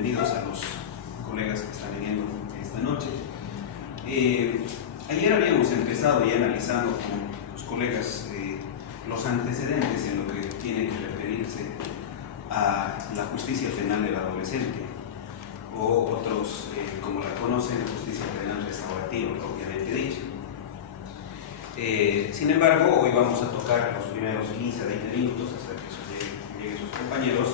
bienvenidos a los colegas que están viniendo esta noche. Ayer habíamos empezado ya analizando con los colegas los antecedentes en lo que tiene que referirse a la justicia penal del adolescente, o otros, como la conocen, la justicia penal restaurativa, propiamente dicha. Sin embargo, hoy vamos a tocar los primeros 15 a 20 minutos hasta que lleguen sus compañeros,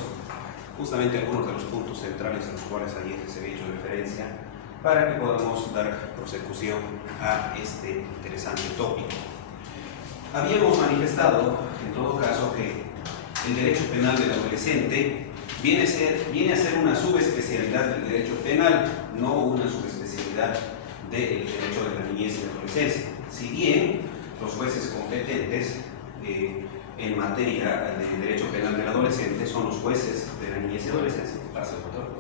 justamente algunos de los puntos centrales a los cuales ayer se había hecho referencia, para que podamos dar prosecución a este interesante tópico. Habíamos manifestado, en todo caso, que el derecho penal del adolescente viene a ser una subespecialidad del derecho penal, no una subespecialidad del derecho de la niñez y la adolescencia. Si bien los jueces competentes en materia de derecho penal del adolescente son los jueces de la niñez y adolescencia. Pase, doctor.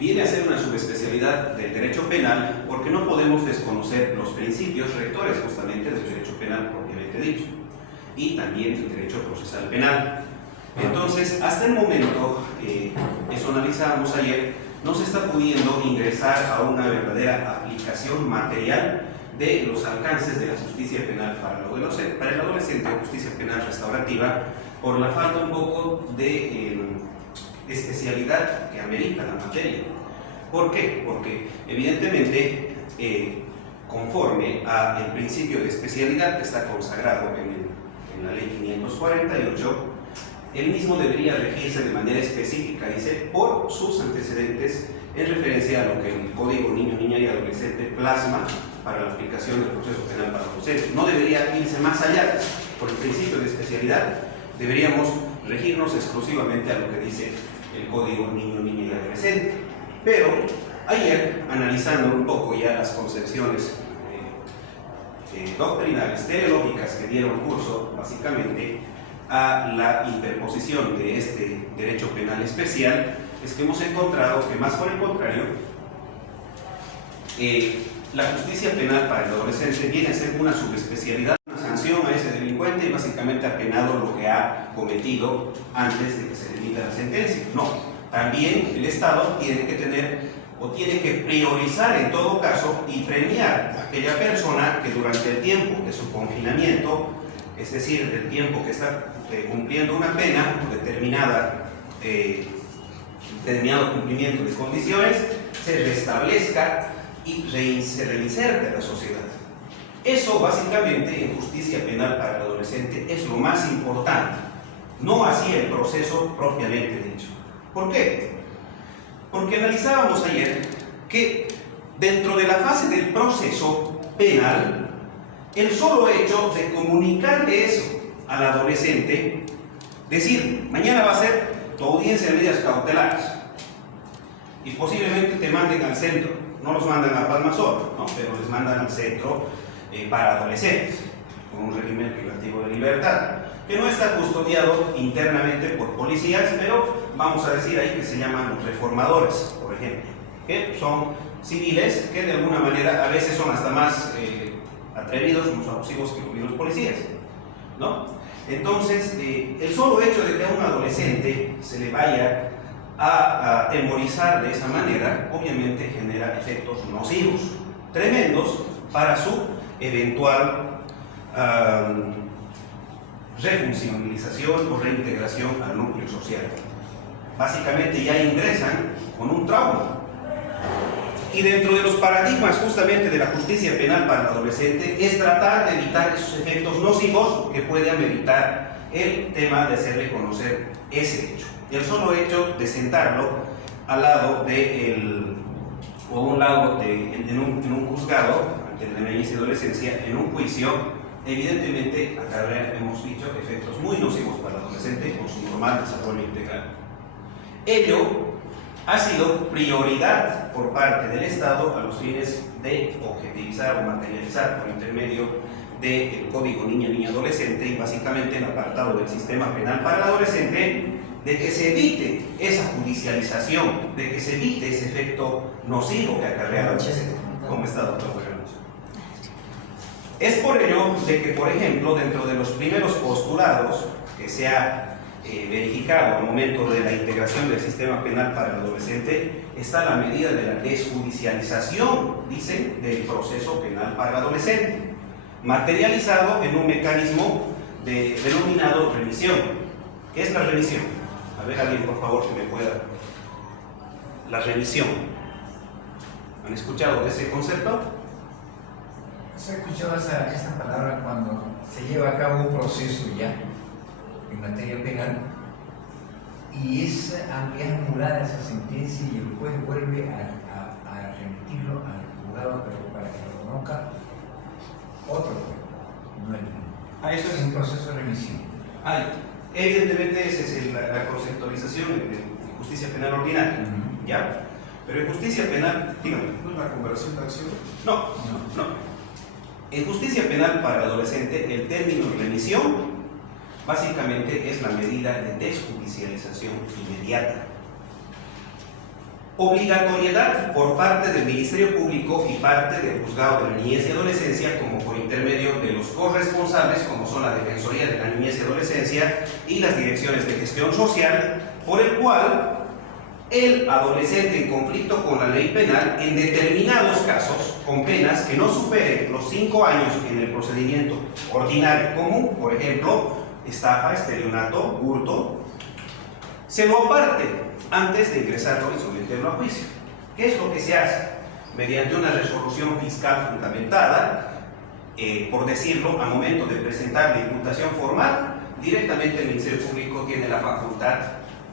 Viene a ser una subespecialidad del derecho penal porque no podemos desconocer los principios rectores justamente del derecho penal propiamente dicho y también del derecho procesal penal. Entonces, hasta el momento, eso analizábamos ayer, no se está pudiendo ingresar a una verdadera aplicación material de los alcances de la justicia penal para el adolescente o justicia penal restaurativa por la falta un poco de especialidad que amerita la materia. ¿Por qué? Porque evidentemente conforme al principio de especialidad que está consagrado en la ley 548, el mismo debería regirse de manera específica, dice, por sus antecedentes en referencia a lo que el Código Niño, Niña y Adolescente plasma para la aplicación del proceso penal para adolescentes. No debería irse más allá. Por el principio de especialidad deberíamos regirnos exclusivamente a lo que dice el Código Niño, Niña y Adolescente. Pero ayer, analizando un poco ya las concepciones doctrinales, teleológicas que dieron curso básicamente a la interposición de este derecho penal especial, es que hemos encontrado que más por el contrario, la justicia penal para el adolescente viene a ser una subespecialidad, una sanción a ese delincuente y básicamente ha penado lo que ha cometido antes de que se le emita la sentencia. No, también el Estado tiene que tener o tiene que priorizar en todo caso y premiar a aquella persona que durante el tiempo de su confinamiento, es decir, del tiempo que está cumpliendo una pena determinado cumplimiento de condiciones, se restablezca y se reinserte a la sociedad. Eso básicamente en justicia penal para el adolescente es lo más importante, no así el proceso propiamente dicho. ¿Por qué? Porque analizábamos ayer que dentro de la fase del proceso penal, el solo hecho de comunicarle eso al adolescente, decir, mañana va a ser tu audiencia de medidas cautelares y posiblemente te manden al centro, no los mandan a Palmasor, ¿no? Pero les mandan al centro para adolescentes, con un régimen privativo de libertad, que no está custodiado internamente por policías, pero vamos a decir ahí que se llaman los reformadores, por ejemplo, que son civiles que de alguna manera a veces son hasta más atrevidos, más abusivos que los policías, ¿no? Entonces, el solo hecho de que a un adolescente se le vaya a atemorizar de esa manera, obviamente genera efectos nocivos, tremendos, para su eventual refuncionalización o reintegración al núcleo social. Básicamente ya ingresan con un trauma. Y dentro de los paradigmas justamente de la justicia penal para el adolescente es tratar de evitar esos efectos nocivos que puede ameritar el tema de hacerle conocer ese hecho. El solo hecho de sentarlo al lado de en un juzgado ante la niñez y adolescencia, en un juicio, evidentemente acarrea, hemos dicho, efectos muy nocivos para el adolescente con su normal desarrollo integral. Ello ha sido prioridad por parte del Estado a los fines de objetivizar o materializar por intermedio del Código Niña, Niña, Adolescente y básicamente el apartado del sistema penal para el adolescente, de que se evite esa judicialización, de que se evite ese efecto nocivo que acarrea la adolescente. ¿Cómo está, doctor? Es por ello de que, por ejemplo, dentro de los primeros postulados que se ha verificado al momento de la integración del sistema penal para el adolescente está la medida de la desjudicialización, dicen, del proceso penal para el adolescente, materializado en un mecanismo denominado remisión. ¿Qué es la remisión? A ver, alguien por favor que me pueda. La remisión. ¿Han escuchado de ese concepto? Se ha escuchado esa palabra cuando se lleva a cabo un proceso ya en materia penal y es anulada esa sentencia y el juez vuelve a remitirlo al juzgado, pero para que lo conozca otro juez, no el mismo. Eso es un proceso de remisión. Evidentemente esa es la conceptualización de justicia penal ordinaria, ¿ya? Pero en justicia penal, dígame. ¿No es la conversión de acción? No. En justicia penal para el adolescente, el término remisión básicamente es la medida de desjudicialización inmediata. Obligatoriedad por parte del Ministerio Público y parte del Juzgado de la Niñez y Adolescencia, como por intermedio de los corresponsables, como son la Defensoría de la Niñez y Adolescencia y las Direcciones de Gestión Social, por el cual el adolescente en conflicto con la ley penal, en determinados casos, con penas que no superen los 5 años en el procedimiento ordinario común, por ejemplo, estafa, estelionato, hurto, se lo aparte antes de ingresarlo y someterlo a juicio. ¿Qué es lo que se hace? Mediante una resolución fiscal fundamentada, por decirlo, al momento de presentar la imputación formal, directamente el Ministerio Público tiene la facultad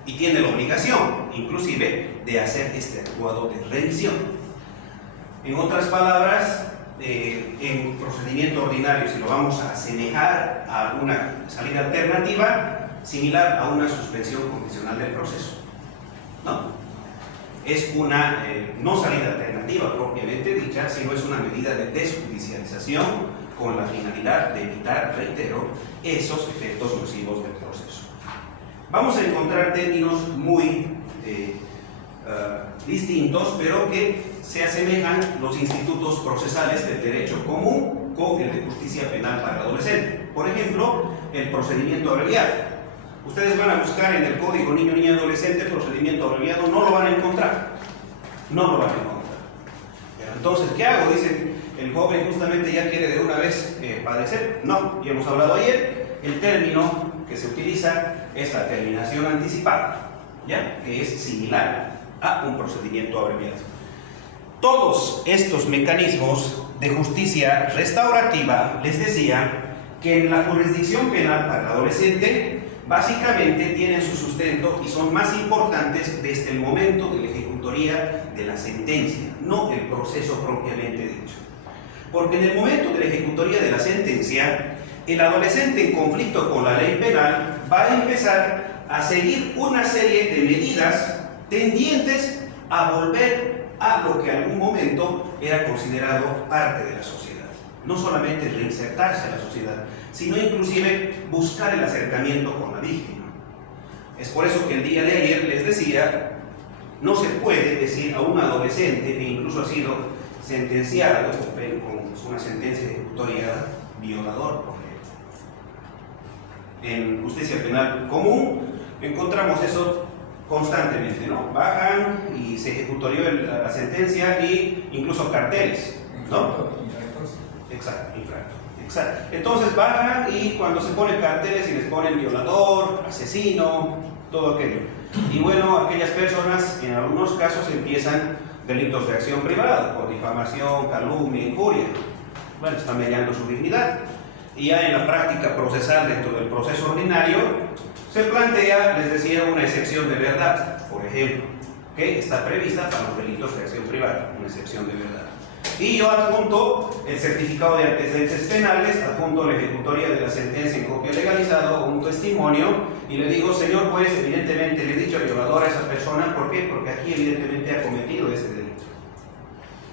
y tiene la obligación, inclusive, de hacer este actuado de remisión. En otras palabras, en procedimiento ordinario, si lo vamos a asemejar a una salida alternativa, similar a una suspensión condicional del proceso, ¿no? Es una no salida alternativa propiamente dicha, sino es una medida de desjudicialización con la finalidad de evitar, reitero, esos efectos nocivos del proceso. Vamos a encontrar términos muy distintos, pero que se asemejan los institutos procesales del derecho común con el de justicia penal para el adolescente. Por ejemplo, el procedimiento abreviado. Ustedes van a buscar en el Código Niño, Niña y Adolescente procedimiento abreviado, no lo van a encontrar. No lo van a encontrar. Pero entonces, ¿qué hago? Dicen, el joven justamente ya quiere de una vez padecer. No, ya hemos hablado ayer, el término que se utiliza es la terminación anticipada, ¿ya? Que es similar a un procedimiento abreviado. Todos estos mecanismos de justicia restaurativa, les decía, que en la jurisdicción penal para el adolescente, básicamente tienen su sustento y son más importantes desde el momento de la ejecutoría de la sentencia, no el proceso propiamente dicho. Porque en el momento de la ejecutoría de la sentencia, el adolescente en conflicto con la ley penal va a empezar a seguir una serie de medidas tendientes a volver a lo que en algún momento era considerado parte de la sociedad. No solamente reinsertarse a la sociedad, sino inclusive buscar el acercamiento con la víctima. Es por eso que el día de ayer les decía, no se puede decir a un adolescente que incluso ha sido sentenciado con una sentencia ejecutoria violador, por ejemplo. En justicia penal común encontramos eso constantemente, ¿no? Bajan y se ejecutorió la sentencia y incluso carteles, ¿no? Exacto, infractor. Exacto. Entonces bajan y cuando se ponen carteles y les ponen violador, asesino, todo aquello. Y bueno, aquellas personas en algunos casos empiezan delitos de acción privada, por difamación, calumnia, injuria. Bueno, están mediando su dignidad. Y ya en la práctica procesal dentro del proceso ordinario se plantea, les decía, una excepción de verdad, por ejemplo, que está prevista para los delitos de acción privada, una excepción de verdad. Y yo adjunto el certificado de antecedentes penales, adjunto la ejecutoria de la sentencia en copia legalizada o un testimonio y le digo, señor juez, evidentemente le he dicho violador a esa persona, ¿por qué? Porque aquí evidentemente ha cometido ese delito.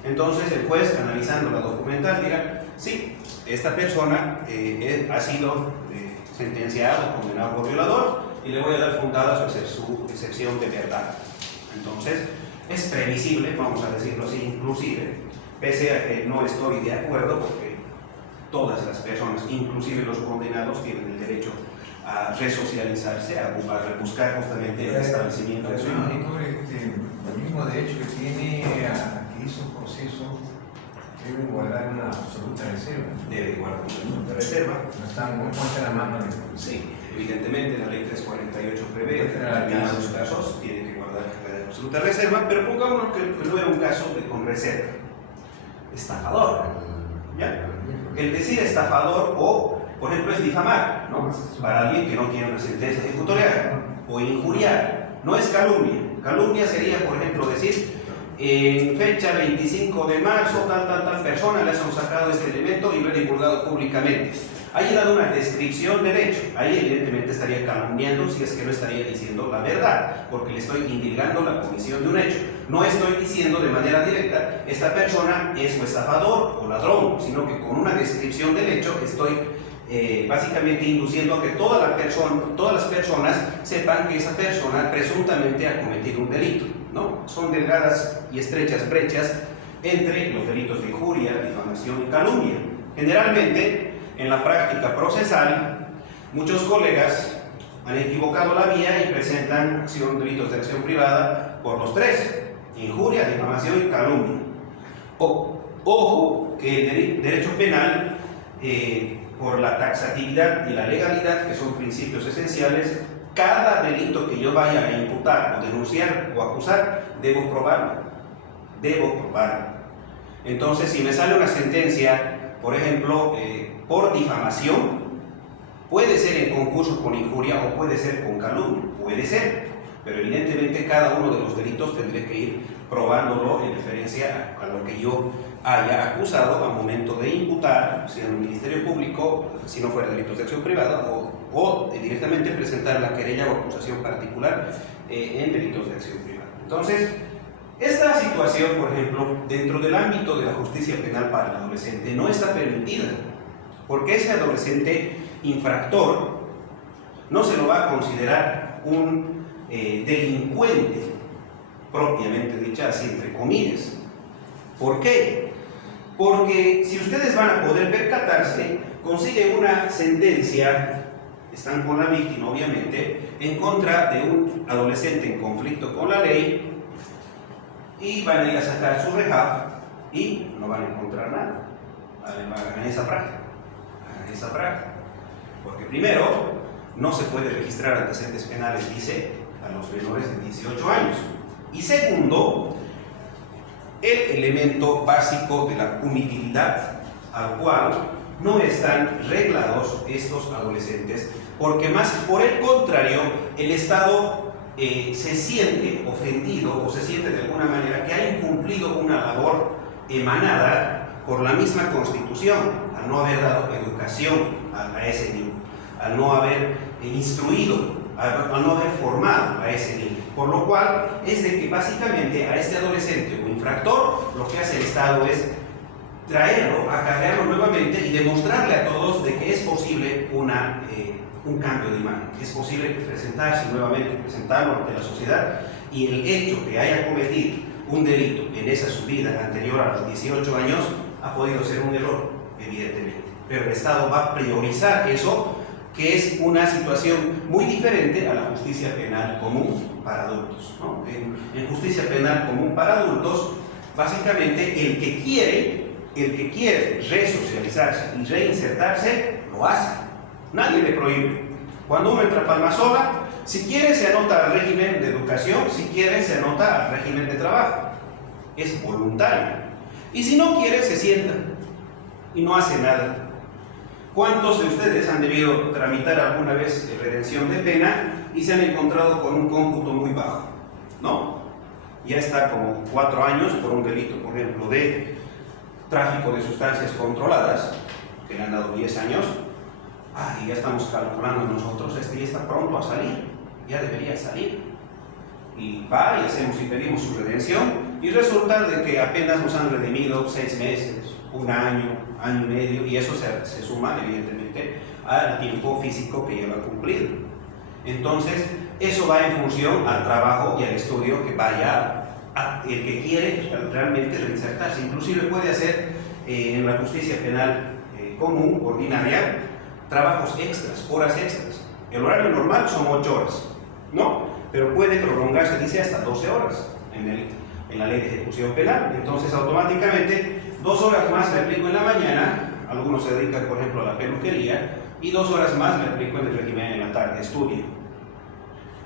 Entonces el juez, analizando la documental, dirá, sí, esta persona ha sido sentenciado, condenado por violador y le voy a dar fundada su excepción de verdad. Entonces es previsible, vamos a decirlo así, inclusive, pese a que no estoy de acuerdo, porque todas las personas, inclusive los condenados, tienen el derecho a resocializarse, a buscar justamente el establecimiento de su imagen. El mismo derecho que tiene a que hizo un proceso debe guardar una absoluta reserva. Debe guardar una absoluta reserva. No cuenta la mano de... Sí, evidentemente la ley 348 prevé que en determinados casos tiene que guardar la absoluta reserva, pero pongámonos que no era un caso con reserva. Estafador. ¿Ya? El decir estafador o, por ejemplo, es difamar, ¿no? Para alguien que no tiene una sentencia ejecutorial, o injuriar. No es calumnia. Calumnia sería, por ejemplo, decir en fecha 25 de marzo, tal persona le han sacado este elemento y lo he divulgado públicamente. Ahí he dado una descripción del hecho. Ahí evidentemente estaría calumniando si es que no estaría diciendo la verdad, porque le estoy indicando la comisión de un hecho. No estoy diciendo de manera directa, esta persona es un estafador o ladrón, sino que con una descripción del hecho estoy básicamente induciendo a que todas las personas sepan que esa persona presuntamente ha cometido un delito, ¿no? Son delgadas y estrechas brechas entre los delitos de injuria, difamación y calumnia. Generalmente, en la práctica procesal, muchos colegas han equivocado la vía y presentan delitos de acción privada por los tres: injuria, difamación y calumnia. Ojo que el derecho penal, por la taxatividad y la legalidad, que son principios esenciales, cada delito que yo vaya a imputar o denunciar o acusar, debo probarlo. Entonces, si me sale una sentencia, por ejemplo, por difamación, puede ser en concurso con injuria o puede ser con calumnia, puede ser, pero evidentemente cada uno de los delitos tendré que ir probándolo en referencia a lo que yo haya acusado al momento de imputar, sea en el Ministerio Público, si no fuera delitos de acción privada, o directamente presentar la querella o acusación particular en delitos de acción privada. Entonces, esta situación, por ejemplo, dentro del ámbito de la justicia penal para el adolescente no está permitida, porque ese adolescente infractor no se lo va a considerar un delincuente propiamente dicha, así entre comillas. ¿Por qué? Porque si ustedes van a poder percatarse, consiguen una sentencia, están con la víctima obviamente, en contra de un adolescente en conflicto con la ley, y van a ir a sacar su rehab y no van a encontrar nada. Hagan esa práctica. Porque primero, no se puede registrar antecedentes penales, dice, a los menores de 18 años. Y segundo, el elemento básico de la punibilidad, al cual no están reglados estos adolescentes, porque más por el contrario, el Estado se siente ofendido o se siente de alguna manera que ha incumplido una labor emanada por la misma Constitución, al no haber dado educación a ese niño, al no haber instruido, al no haber formado a ese niño. Por lo cual es de que básicamente a este adolescente o infractor lo que hace el Estado es traerlo, acarrearlo nuevamente y demostrarle a todos de que es posible un cambio de imagen, que es posible presentarse nuevamente, presentarlo ante la sociedad, y el hecho de haya cometido un delito en esa subida anterior a los 18 años ha podido ser un error, evidentemente, pero el Estado va a priorizar eso, que es una situación muy diferente a la justicia penal común para adultos, ¿no? En justicia penal común para adultos, básicamente el que quiere resocializarse y reinsertarse, lo hace. Nadie le prohíbe. Cuando uno entra a Palmasola, si quiere se anota al régimen de educación, si quiere se anota al régimen de trabajo. Es voluntario. Y si no quiere, se sienta y no hace nada. ¿Cuántos de ustedes han debido tramitar alguna vez redención de pena y se han encontrado con un cómputo muy bajo? ¿No? Ya está como 4 años por un delito, por ejemplo, de tráfico de sustancias controladas, que le han dado 10 años. Y ya estamos calculando nosotros, ya está pronto a salir, ya debería salir. Y va y hacemos y pedimos su redención, y resulta de que apenas nos han redimido 6 meses, 1 año, año y medio, y eso se suma evidentemente al tiempo físico que lleva cumplido. Entonces, eso va en función al trabajo y al estudio que vaya el que quiere realmente reinsertarse. Inclusive puede hacer en la justicia penal común, ordinaria, trabajos extras, horas extras. El horario normal son 8 horas, ¿no? Pero puede prolongarse, dice, hasta 12 horas en la ley de ejecución penal. Entonces, automáticamente, 2 horas más le aplico en la mañana, algunos se dedican, por ejemplo, a la peluquería, y 2 horas más le aplico en el régimen en la tarde, estudio.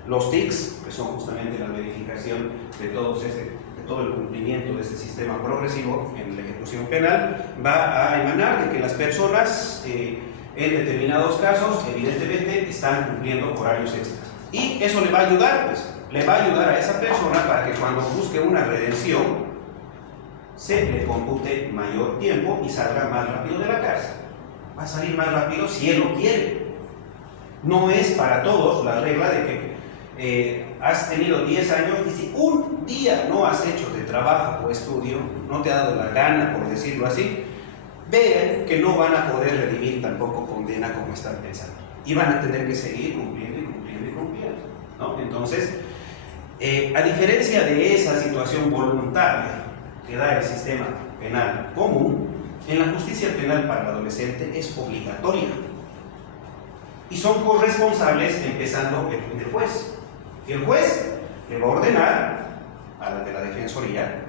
Los TICs, que son justamente la verificación de todo el cumplimiento de este sistema progresivo en la ejecución penal, va a emanar de que las personas, en determinados casos, evidentemente, están cumpliendo horarios extras. Y eso le va a ayudar, pues, le va a ayudar a esa persona para que cuando busque una redención, se le compute mayor tiempo y salga más rápido de la cárcel. Va a salir más rápido si él lo quiere. No es para todos la regla de que has tenido 10 años y si un día no has hecho de trabajo o estudio, no te ha dado la gana, por decirlo así, vean que no van a poder redimir tampoco condena como están pensando. Y van a tener que seguir cumpliendo y cumpliendo y cumpliendo, ¿no? Entonces, a diferencia de esa situación voluntaria que da el sistema penal común, en la justicia penal para el adolescente es obligatoria. Y son corresponsables empezando el juez. El juez le va a ordenar a la de la Defensoría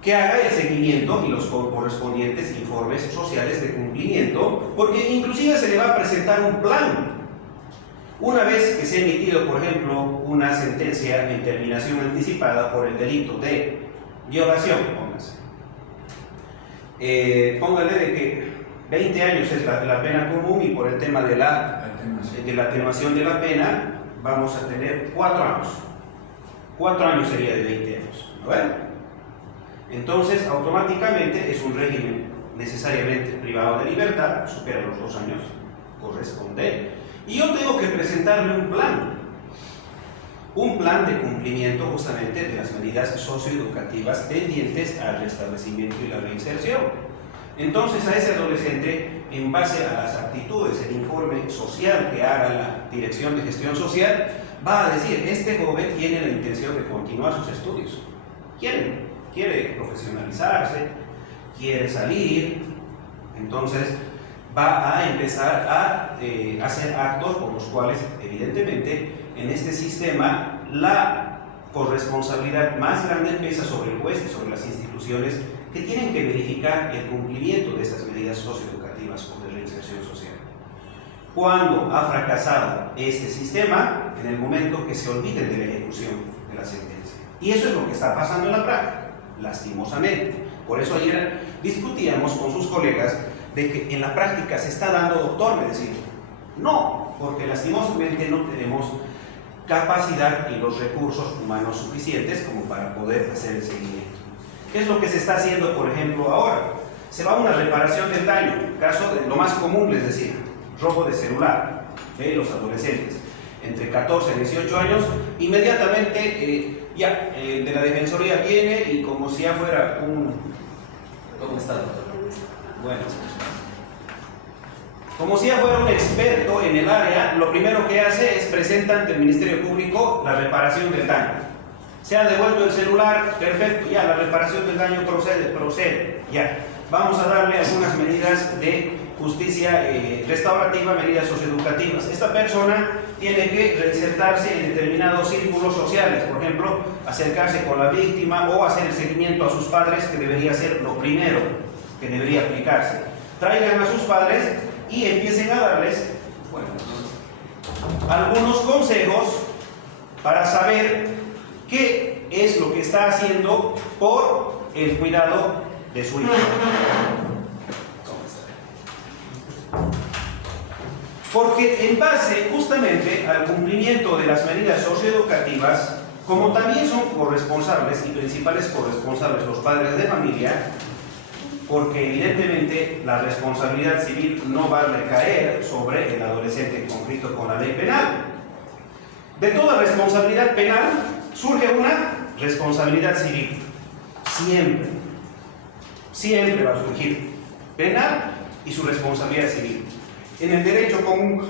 que haga el seguimiento y los correspondientes informes sociales de cumplimiento, porque inclusive se le va a presentar un plan. Una vez que se ha emitido, por ejemplo, una sentencia en terminación anticipada por el delito de violación, póngale de que 20 años es la pena común y por el tema de la atenuación de la pena vamos a tener 4 años. 4 años sería de 20 años, ¿no ven? Entonces, automáticamente es un régimen necesariamente privado de libertad, supera los 2 años, corresponde, y yo tengo que presentarle un plan de cumplimiento justamente de las medidas socioeducativas tendientes al restablecimiento y la reinserción. Entonces, a ese adolescente, en base a las aptitudes, el informe social que haga la Dirección de Gestión Social, va a decir, este joven tiene la intención de continuar sus estudios. Quiere profesionalizarse, quiere salir, entonces va a empezar a hacer actos por los cuales, evidentemente, en este sistema, la corresponsabilidad más grande pesa sobre el juez y sobre las instituciones que tienen que verificar el cumplimiento de estas medidas socioeducativas o de reinserción social. Cuando ha fracasado este sistema, en el momento que se olviden de la ejecución de la sentencia. Y eso es lo que está pasando en la práctica, lastimosamente. Por eso ayer discutíamos con sus colegas de que en la práctica se está dando, doctor, me decían, no, porque lastimosamente no tenemos capacidad y los recursos humanos suficientes como para poder hacer el seguimiento. ¿Qué es lo que se está haciendo, por ejemplo, ahora? Se va a una reparación del daño, caso de lo más común, les decía, robo de celular de los adolescentes entre 14 y 18 años, inmediatamente de la Defensoría viene y como si ya fuera un... ¿Cómo está, doctor? Bueno, como si ya fuera un experto en el área, lo primero que hace es presentar ante el Ministerio Público la reparación del daño. Se ha devuelto el celular, perfecto, ya, la reparación del daño procede, ya. Vamos a darle algunas medidas de justicia restaurativa, medidas socioeducativas. Esta persona tiene que reinsertarse en determinados círculos sociales, por ejemplo, acercarse con la víctima o hacer el seguimiento a sus padres, que debería ser lo primero que debería aplicarse. Traigan a sus padres y empiecen a darles, bueno, algunos consejos para saber qué es lo que está haciendo por el cuidado de su hijo. Porque en base justamente al cumplimiento de las medidas socioeducativas, como también son corresponsables y principales corresponsables los padres de familia, porque evidentemente la responsabilidad civil no va a recaer sobre el adolescente en conflicto con la ley penal. De toda responsabilidad penal surge una responsabilidad civil. Siempre va a surgir penal y su responsabilidad civil. En el derecho común,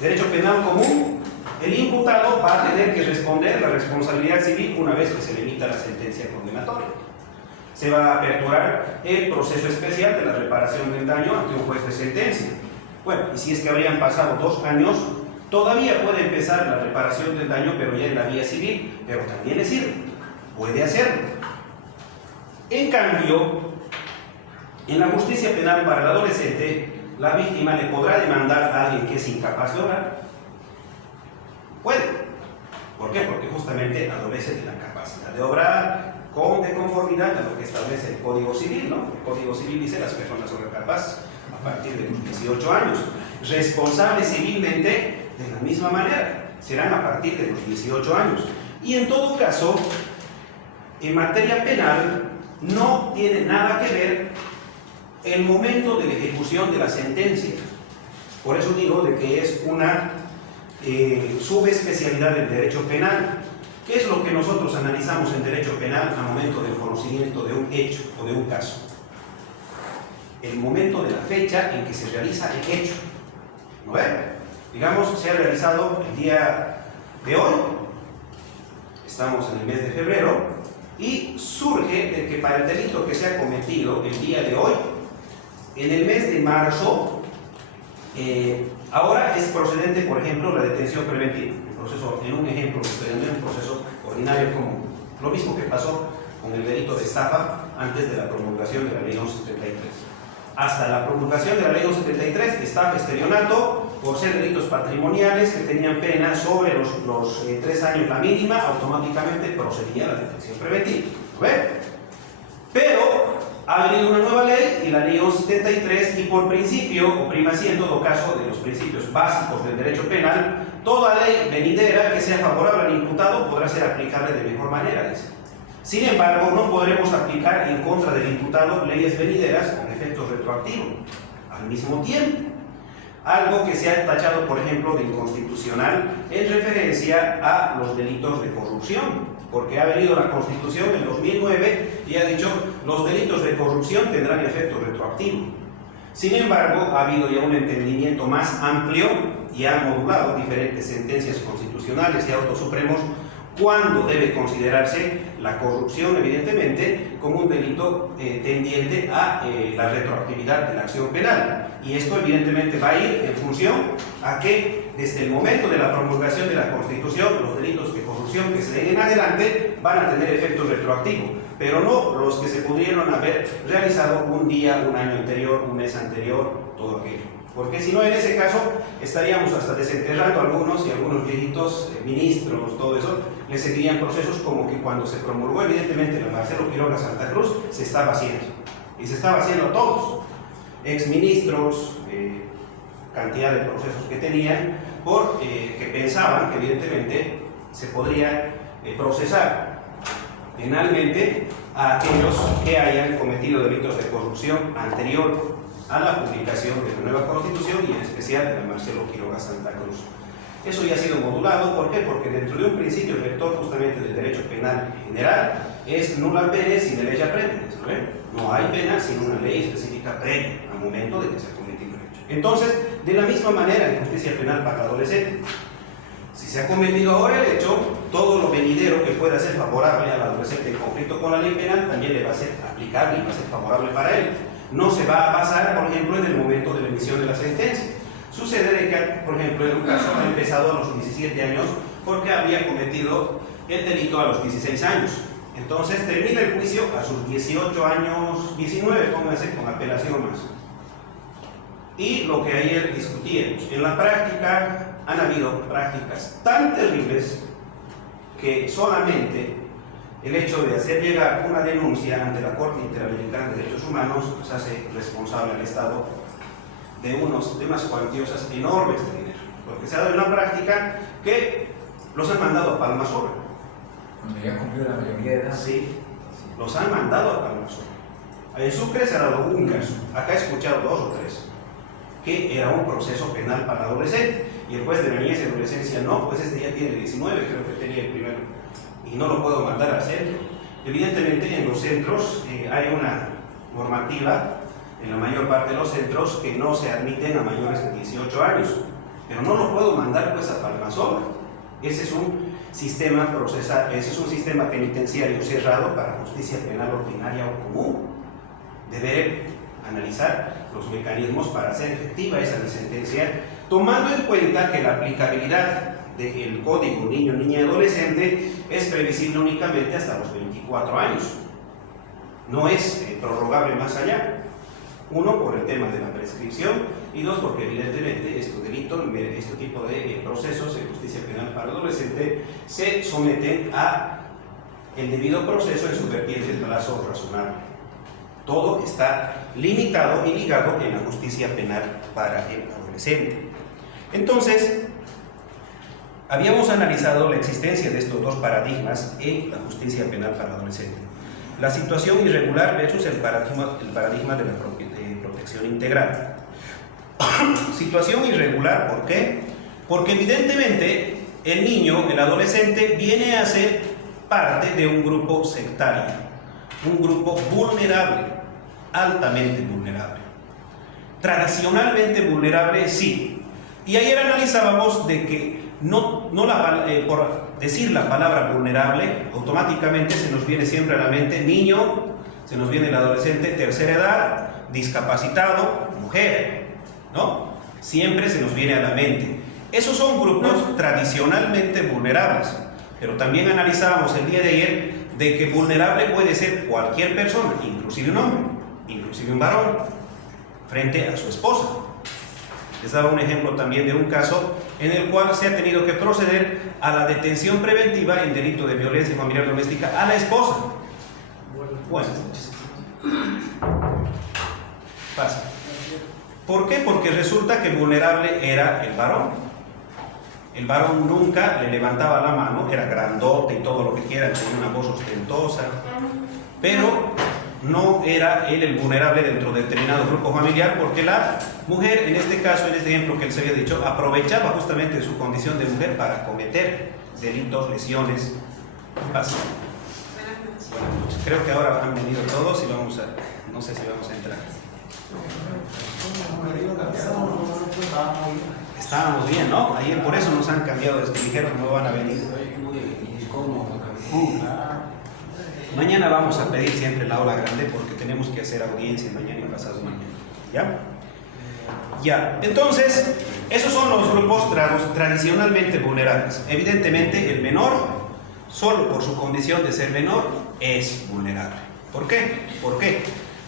derecho penal común, el imputado va a tener que responder la responsabilidad civil una vez que se le emita la sentencia condenatoria. Se va a aperturar el proceso especial de la reparación del daño ante un juez de sentencia. Bueno, y si es que habrían pasado 2 años, todavía puede empezar la reparación del daño, pero ya en la vía civil, pero también le sirve, puede hacerlo. En cambio, en la justicia penal para el adolescente, la víctima le podrá demandar a alguien que es incapaz de obrar. Puede. ¿Por qué? Porque justamente adolece de la capacidad de obrar de conformidad a lo que establece el Código Civil, ¿no? El Código Civil dice las personas son capaces a partir de los 18 años. Responsables civilmente de la misma manera, serán a partir de los 18 años. Y en todo caso, en materia penal, no tiene nada que ver el momento de la ejecución de la sentencia. Por eso digo de que es una subespecialidad del derecho penal. ¿Qué es lo que nosotros analizamos en derecho penal al momento del conocimiento de un hecho o de un caso? El momento de la fecha en que se realiza el hecho. ¿No ve? Digamos, se ha realizado el día de hoy, estamos en el mes de febrero, y surge de que para el delito que se ha cometido el día de hoy, en el mes de marzo, ahora es procedente, por ejemplo, la detención preventiva. En un ejemplo que estoy dando, en un proceso ordinario común. Lo mismo que pasó con el delito de estafa antes de la promulgación de la ley 1173. Hasta la promulgación de la ley 1173, estafa, estelionato, por ser delitos patrimoniales que tenían pena sobre los 3 años la mínima, automáticamente procedía la detención preventiva. ¿Ve? Pero ha venido una nueva ley, y la ley 1173, y por principio, o primacía en todo caso de los principios básicos del derecho penal, toda ley venidera que sea favorable al imputado podrá ser aplicable de mejor manera, dice. Sin embargo, no podremos aplicar en contra del imputado leyes venideras con efectos retroactivos al mismo tiempo. Algo que se ha tachado, por ejemplo, de inconstitucional en referencia a los delitos de corrupción, porque ha venido la Constitución en 2009 y ha dicho los delitos de corrupción tendrán efecto retroactivo. Sin embargo, ha habido ya un entendimiento más amplio y ha modulado diferentes sentencias constitucionales y autos supremos cuando debe considerarse la corrupción, evidentemente, como un delito tendiente a la retroactividad de la acción penal. Y esto, evidentemente, va a ir en función a que, desde el momento de la promulgación de la Constitución, los delitos de corrupción que se den en adelante van a tener efecto retroactivo, pero no los que se pudieron haber realizado un día, un año anterior, un mes anterior, todo aquello. Porque si no, en ese caso, estaríamos hasta desenterrando a algunos, y algunos viejitos, ministros, todo eso, les seguirían procesos como que cuando se promulgó, evidentemente, la Marcelo Quiroga Santa Cruz, se estaba haciendo. Y se estaba haciendo a todos. Exministros, cantidad de procesos que tenían, que pensaban que, evidentemente, se podría procesar penalmente a aquellos que hayan cometido delitos de corrupción anterior a la publicación de la nueva Constitución, y en especial de la Marcelo Quiroga Santa Cruz. Eso ya ha sido modulado. ¿Por qué? Porque dentro de un principio rector justamente del derecho penal general es nulla pene sine legea previens, ¿no? No hay pena sin una ley específica previa al momento de que se ha cometido el hecho. Entonces, de la misma manera en justicia penal para adolescente, si se ha cometido ahora el hecho, todo lo venidero que pueda ser favorable al adolescente en conflicto con la ley penal también le va a ser aplicable y va a ser favorable para él. No se va a basar, por ejemplo, en el momento de la emisión de la sentencia. Sucede de que, por ejemplo, en un caso ha empezado a los 17 años porque había cometido el delito a los 16 años. Entonces termina el juicio a sus 18 años, 19, póngase, con apelación más. Y lo que ayer discutíamos, en la práctica han habido prácticas tan terribles que solamente el hecho de hacer llegar una denuncia ante la Corte Interamericana de Derechos Humanos nos hace responsable al Estado de unas cuantiosas enormes de dinero. Porque se ha dado una práctica que los han mandado a palma sola. Cuando ya cumplió la mayoría de edad. Sí, los han mandado a palma sola. En Sucre se ha dado un caso, acá he escuchado 2 o 3, que era un proceso penal para adolescente, y el juez de la niñez y adolescencia no, pues este ya tiene 19, creo que tenía el primero, y no lo puedo mandar al centro. Evidentemente en los centros hay una normativa, en la mayor parte de los centros, que no se admiten a mayores de 18 años, pero no lo puedo mandar pues a palma sola. Ese es un sistema procesal, ese es un sistema penitenciario cerrado para justicia penal ordinaria o común. Debe analizar los mecanismos para hacer efectiva esa sentencia, tomando en cuenta que la aplicabilidad del Código Niño, Niña y Adolescente es previsible únicamente hasta los 24 años. No es prorrogable más allá. Uno, por el tema de la prescripción, y dos, porque evidentemente estos delitos, este tipo de procesos de justicia penal para adolescente se someten a el debido proceso en su vertiente de plazo razonable. Todo está limitado y ligado en la justicia penal para el adolescente. Entonces, habíamos analizado la existencia de estos dos paradigmas en la justicia penal para adolescente. La situación irregular versus el paradigma de la protección integral. Situación irregular, ¿por qué? Porque evidentemente el niño, el adolescente, viene a ser parte de un grupo sectario, un grupo vulnerable, altamente vulnerable. Tradicionalmente vulnerable, sí. Y ayer analizábamos de que por decir la palabra vulnerable, automáticamente se nos viene siempre a la mente niño, se nos viene el adolescente, tercera edad, discapacitado, mujer, ¿no? Siempre se nos viene a la mente. Esos son grupos tradicionalmente vulnerables, pero también analizábamos el día de ayer de que vulnerable puede ser cualquier persona, inclusive un hombre, inclusive un varón, frente a su esposa. Les daba un ejemplo también de un caso en el cual se ha tenido que proceder a la detención preventiva en delito de violencia familiar doméstica a la esposa. Buenas noches. Pasa. ¿Por qué? Porque resulta que el vulnerable era el varón. El varón nunca le levantaba la mano, era grandote y todo lo que quieran, tenía una voz ostentosa, pero no era él el vulnerable dentro de determinado grupo familiar, porque la mujer, en este caso, en este ejemplo que él se había dicho, aprovechaba justamente su condición de mujer para cometer delitos, lesiones. Pasa. Buenas noches. Creo que ahora han venido todos y vamos a, no sé si vamos a entrar. Estábamos bien, ¿no? Ayer por eso nos han cambiado, es que dijeron no van a venir. Mañana vamos a pedir siempre la aula grande porque tenemos que hacer audiencia mañana y pasado mañana. ¿Ya? Ya. Entonces, esos son los grupos tradicionalmente vulnerables. Evidentemente, el menor, solo por su condición de ser menor, es vulnerable. ¿Por qué? ¿Por qué?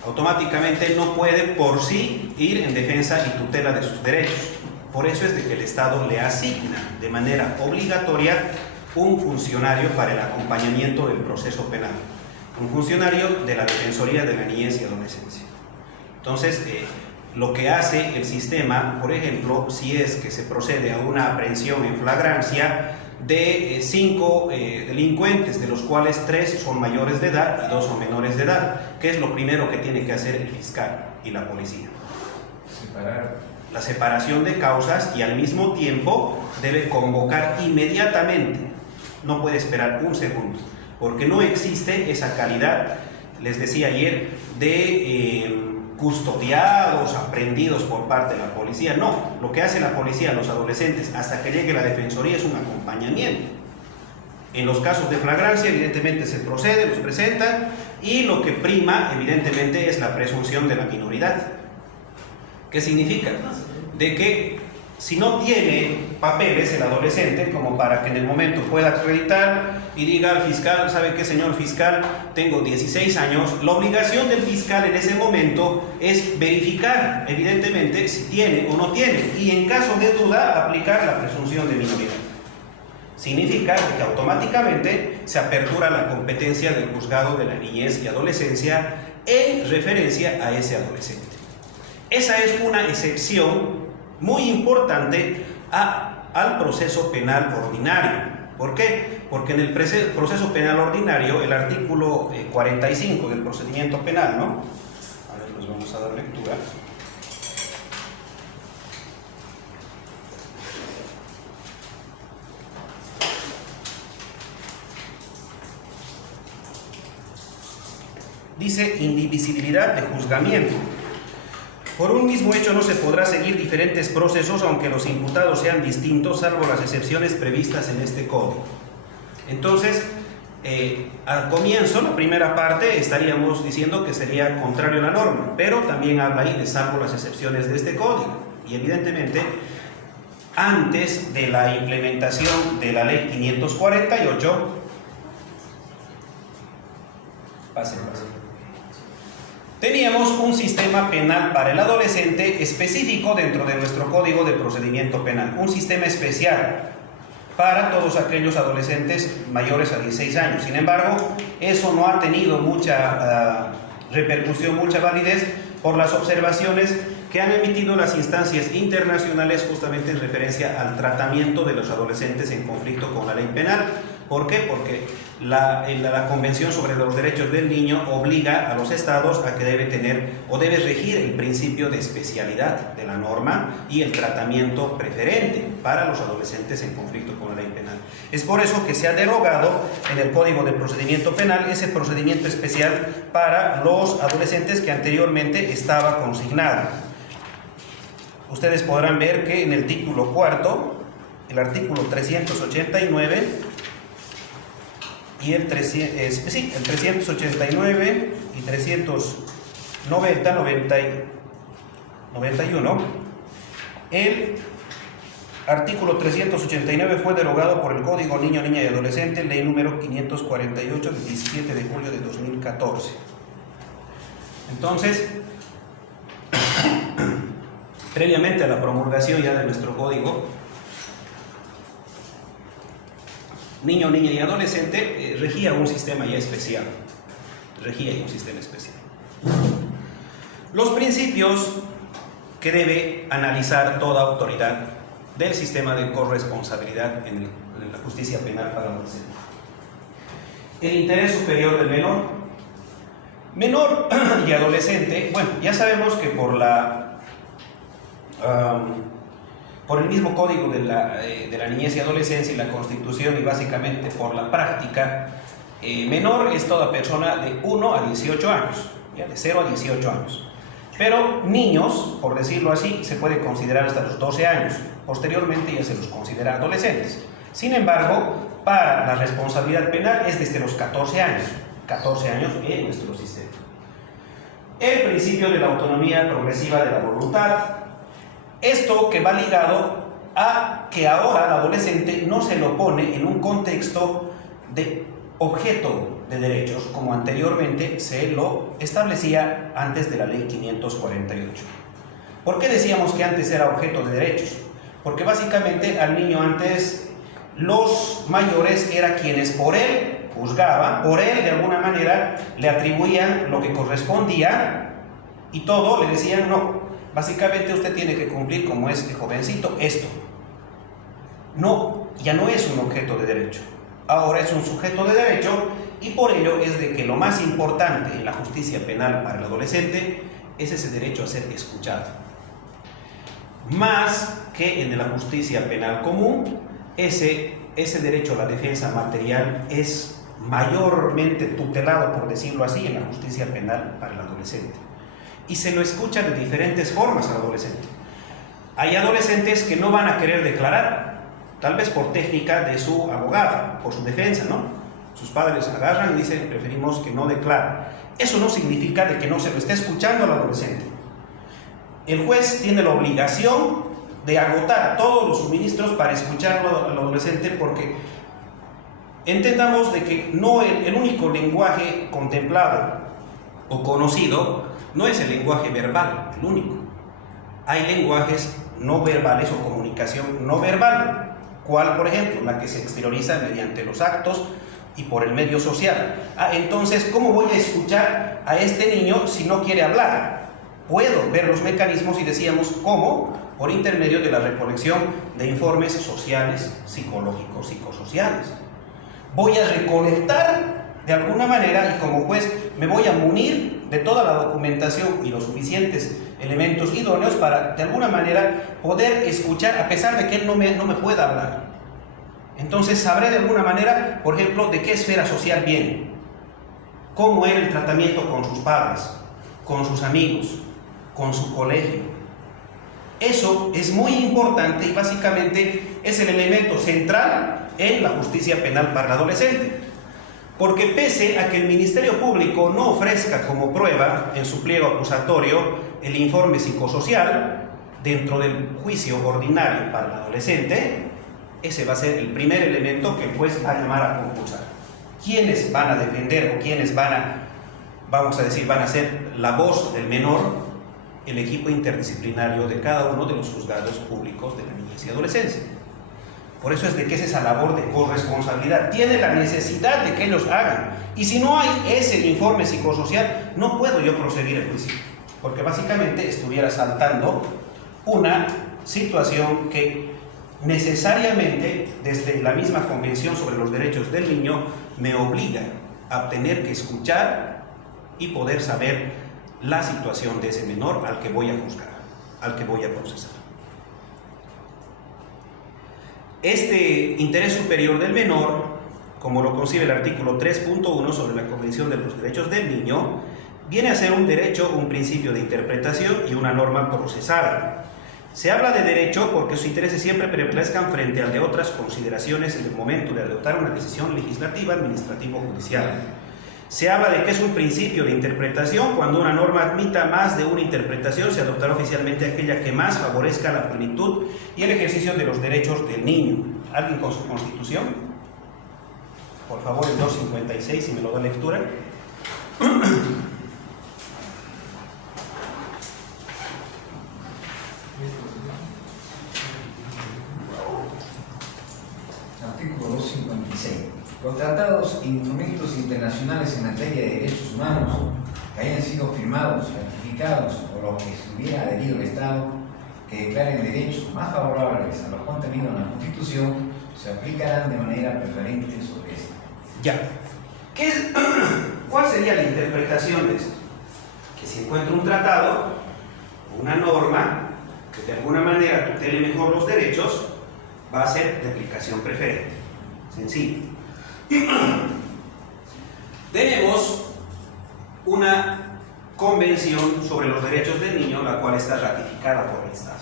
Automáticamente no puede por sí ir en defensa y tutela de sus derechos. Por eso es de que el Estado le asigna de manera obligatoria un funcionario para el acompañamiento del proceso penal, un funcionario de la Defensoría de la Niñez y Adolescencia. Entonces, lo que hace el sistema, por ejemplo, si es que se procede a una aprehensión en flagrancia de 5 delincuentes, de los cuales 3 son mayores de edad y 2 son menores de edad, ¿qué es lo primero que tiene que hacer el fiscal y la policía? Separar. La separación de causas, y al mismo tiempo debe convocar inmediatamente, no puede esperar un segundo, porque no existe esa calidad, les decía ayer, de custodiados, aprendidos por parte de la policía. No, lo que hace la policía a los adolescentes hasta que llegue la defensoría es un acompañamiento. En los casos de flagrancia, evidentemente se procede, los presentan, y lo que prima, evidentemente, es la presunción de la minoridad. ¿Qué significa? De que si no tiene papeles el adolescente como para que en el momento pueda acreditar y diga al fiscal, ¿sabe qué, señor fiscal? Tengo 16 años. La obligación del fiscal en ese momento es verificar, evidentemente, si tiene o no tiene, y en caso de duda, aplicar la presunción de minoridad. Significa que automáticamente se apertura la competencia del juzgado de la niñez y adolescencia en referencia a ese adolescente. Esa es una excepción muy importante al proceso penal ordinario. ¿Por qué? Porque en el proceso penal ordinario, el artículo 45 del procedimiento penal, ¿no? A ver, pues vamos a dar lectura. Dice indivisibilidad de juzgamiento. Por un mismo hecho no se podrá seguir diferentes procesos aunque los imputados sean distintos, salvo las excepciones previstas en este código. Entonces, al comienzo, la primera parte, estaríamos diciendo que sería contrario a la norma, pero también habla ahí de salvo las excepciones de este código. Y evidentemente, antes de la implementación de la ley 548, teníamos un sistema penal para el adolescente específico dentro de nuestro Código de Procedimiento Penal, un sistema especial para todos aquellos adolescentes mayores a 16 años. Sin embargo, eso no ha tenido mucha repercusión, mucha validez por las observaciones que han emitido las instancias internacionales justamente en referencia al tratamiento de los adolescentes en conflicto con la ley penal. ¿Por qué? Porque la Convención sobre los Derechos del Niño obliga a los estados a que debe tener o debe regir el principio de especialidad de la norma y el tratamiento preferente para los adolescentes en conflicto con la ley penal. Es por eso que se ha derogado en el Código de Procedimiento Penal ese procedimiento especial para los adolescentes que anteriormente estaba consignado. Ustedes podrán ver que en el título cuarto, el artículo 389 y el 389 y 390, 91, el artículo 389 fue derogado por el Código Niño, Niña y Adolescente, ley número 548 del 17 de julio de 2014. Entonces, previamente a la promulgación ya de nuestro código, niño, niña y adolescente, regía un sistema ya especial. Los principios que debe analizar toda autoridad del sistema de corresponsabilidad en la justicia penal para adolescentes. El interés superior del menor y adolescente. Bueno, ya sabemos que por el mismo código de la niñez y adolescencia y la Constitución, y básicamente por la práctica, menor es toda persona de 1 a 18 años, ¿ya? De 0 a 18 años. Pero niños, por decirlo así, se puede considerar hasta los 12 años. Posteriormente ya se los considera adolescentes. Sin embargo, para la responsabilidad penal es desde los 14 años. 14 años en nuestro sistema. El principio de la autonomía progresiva de la voluntad. Esto que va ligado a que ahora al adolescente no se lo pone en un contexto de objeto de derechos, como anteriormente se lo establecía antes de la ley 548. ¿Por qué decíamos que antes era objeto de derechos? Porque básicamente al niño antes los mayores eran quienes por él juzgaban, por él de alguna manera le atribuían lo que correspondía y todo le decían no. Básicamente usted tiene que cumplir como este jovencito esto. No, ya no es un objeto de derecho. Ahora es un sujeto de derecho y por ello es de que lo más importante en la justicia penal para el adolescente es ese derecho a ser escuchado. Más que en la justicia penal común, ese derecho a la defensa material es mayormente tutelado, por decirlo así, en la justicia penal para el adolescente. Y se lo escucha de diferentes formas al adolescente. Hay adolescentes que no van a querer declarar, tal vez por técnica de su abogado, por su defensa, ¿no? Sus padres agarran y dicen, preferimos que no declare. Eso no significa de que no se lo esté escuchando al adolescente. El juez tiene la obligación de agotar todos los suministros para escucharlo al adolescente, porque entendamos de que no el único lenguaje contemplado o conocido no es el lenguaje verbal, el único. Hay lenguajes no verbales o comunicación no verbal. ¿Cuál, por ejemplo? La que se exterioriza mediante los actos y por el medio social. Entonces, ¿cómo voy a escuchar a este niño si no quiere hablar? Puedo ver los mecanismos y decíamos, ¿cómo? Por intermedio de la recolección de informes sociales, psicológicos, psicosociales. Voy a recolectar de alguna manera y como juez me voy a munir de toda la documentación y los suficientes elementos idóneos para de alguna manera poder escuchar a pesar de que él no me pueda hablar. Entonces sabré de alguna manera, por ejemplo, de qué esfera social viene, cómo era el tratamiento con sus padres, con sus amigos, con su colegio. Eso es muy importante y básicamente es el elemento central en la justicia penal para el adolescente. Porque pese a que el Ministerio Público no ofrezca como prueba en su pliego acusatorio el informe psicosocial dentro del juicio ordinario para el adolescente, ese va a ser el primer elemento que el juez va a llamar a concursar. ¿Quiénes van a defender o quiénes van a ser la voz del menor? El equipo interdisciplinario de cada uno de los juzgados públicos de la niñez y adolescencia. Por eso es de que es esa labor de corresponsabilidad. Tiene la necesidad de que ellos hagan. Y si no hay ese informe psicosocial, no puedo yo proseguir el juicio. Porque básicamente estuviera saltando una situación que necesariamente, desde la misma Convención sobre los Derechos del Niño, me obliga a tener que escuchar y poder saber la situación de ese menor al que voy a juzgar, al que voy a procesar. Este interés superior del menor, como lo concibe el artículo 3.1 sobre la Convención de los Derechos del Niño, viene a ser un derecho, un principio de interpretación y una norma procesal. Se habla de derecho porque sus intereses siempre prevalezcan frente al de otras consideraciones en el momento de adoptar una decisión legislativa, administrativa o judicial. Se habla de que es un principio de interpretación cuando una norma admita más de una interpretación, se adoptará oficialmente aquella que más favorezca la plenitud y el ejercicio de los derechos del niño. ¿Alguien con su constitución? Por favor, el 256, si me lo da lectura. Artículo 256. Los tratados e instrumentos internacionales en materia de derechos humanos que hayan sido firmados, ratificados o los que se hubiera adherido el Estado que declaren derechos más favorables a los contenidos en la Constitución se aplicarán de manera preferente sobre esto. Ya. ¿Cuál sería la interpretación de esto? Que si encuentro un tratado o una norma que de alguna manera tutele mejor los derechos, va a ser de aplicación preferente. Sencillo. Tenemos una convención sobre los derechos del niño, la cual está ratificada por el Estado.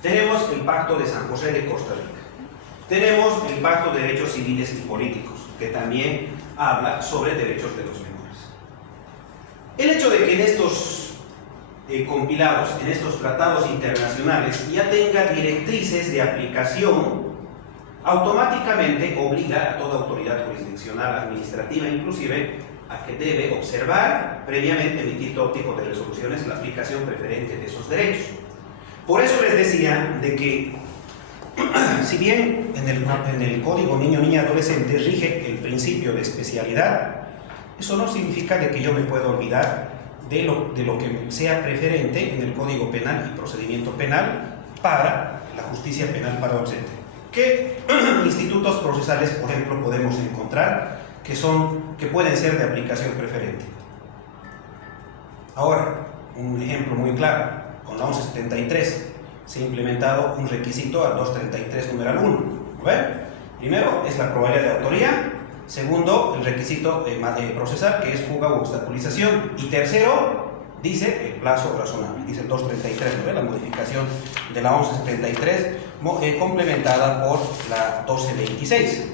Tenemos el Pacto de San José de Costa Rica. Tenemos el Pacto de Derechos Civiles y Políticos, que también habla sobre derechos de los menores. El hecho de que en estos compilados, en estos tratados internacionales, ya tenga directrices de aplicación, automáticamente obliga a toda autoridad jurisdiccional, administrativa inclusive, a que debe observar previamente emitir todo tipo de resoluciones la aplicación preferente de esos derechos. Por eso les decía de que si bien en el Código Niño-Niña Adolescente rige el principio de especialidad, eso no significa de que yo me pueda olvidar de lo que sea preferente en el Código Penal y Procedimiento Penal para la justicia penal para adolescente. ¿Qué institutos procesales, por ejemplo, podemos encontrar que pueden ser de aplicación preferente? Ahora, un ejemplo muy claro, con la 1173 se ha implementado un requisito al 233 numeral 1. Primero es la probabilidad de autoría, segundo el requisito procesal, que es fuga o obstaculización, y tercero dice el plazo razonable, dice el 233, la modificación de la 1173 complementada por la 1226.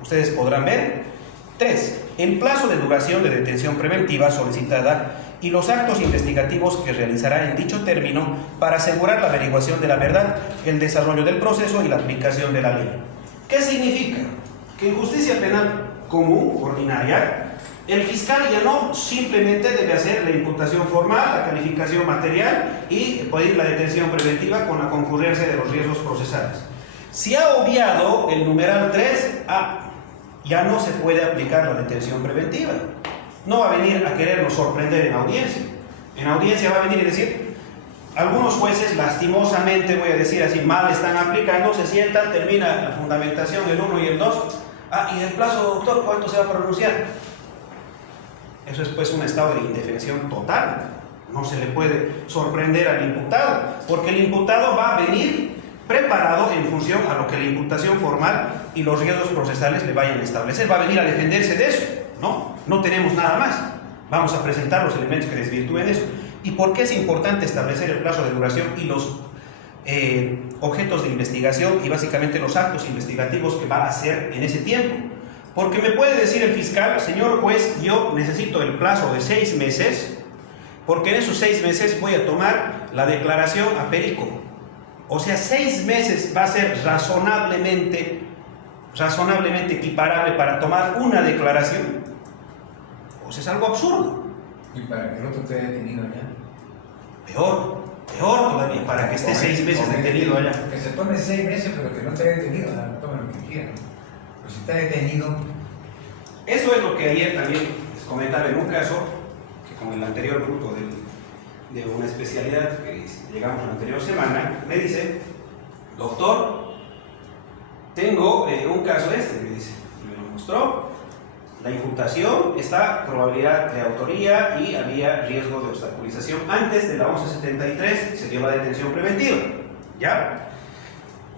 Ustedes podrán ver. 3. El plazo de duración de detención preventiva solicitada y los actos investigativos que realizará en dicho término para asegurar la averiguación de la verdad, el desarrollo del proceso y la aplicación de la ley. ¿Qué significa? Que en justicia penal común, ordinaria, el fiscal ya no simplemente debe hacer la imputación formal, la calificación material y pedir la detención preventiva con la concurrencia de los riesgos procesales. Si ha obviado el numeral 3, ya no se puede aplicar la detención preventiva. No va a venir a querernos sorprender en audiencia. En audiencia va a venir y decir, algunos jueces lastimosamente, voy a decir así, mal están aplicando, se sientan, termina la fundamentación, el 1 y el 2. ¿Y el plazo, doctor, cuánto se va a pronunciar? Eso es pues un estado de indefensión total. No se le puede sorprender al imputado, porque el imputado va a venir preparado en función a lo que la imputación formal y los riesgos procesales le vayan a establecer. Va a venir a defenderse de eso. No tenemos nada más. Vamos a presentar los elementos que desvirtúen eso. ¿Y por qué es importante establecer el plazo de duración y los objetos de investigación y básicamente los actos investigativos que va a hacer en ese tiempo? Porque me puede decir el fiscal, señor juez, yo necesito el plazo de 6 meses, porque en esos 6 meses voy a tomar la declaración a perico. O sea, 6 meses va a ser razonablemente equiparable para tomar una declaración. O sea, es algo absurdo. ¿Y para que el otro esté detenido ya? Peor todavía, para que esté 6 meses detenido allá. Que se tome 6 meses, pero que no esté detenido, tome lo que quiera. Pero si está detenido... Eso es lo que ayer también les comentaba en un caso, que con el anterior grupo de una especialidad que llegamos la anterior semana, me dice, doctor, tengo un caso me dice, y me lo mostró, la imputación está probabilidad de autoría y había riesgo de obstaculización. Antes de la 1173 se dio la detención preventiva, ¿ya?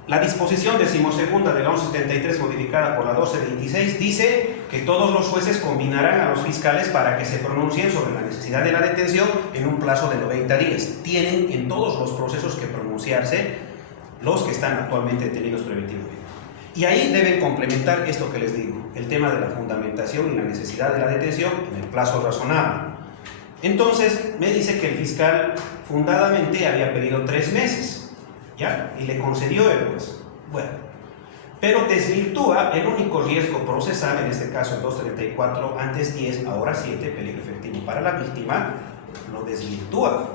La disposición 12ª de la 1173 modificada por la 1226 dice que todos los jueces combinarán a los fiscales para que se pronuncien sobre la necesidad de la detención en un plazo de 90 días. Tienen en todos los procesos que pronunciarse los que están actualmente detenidos preventivamente. Y ahí deben complementar esto que les digo, el tema de la fundamentación y la necesidad de la detención en el plazo razonable. Entonces me dice que el fiscal fundadamente había pedido 3 meses, ¿ya? Y le concedió el juez. Bueno, pero desvirtúa el único riesgo procesal, en este caso el 234, antes 10, ahora 7, peligro efectivo para la víctima, lo desvirtúa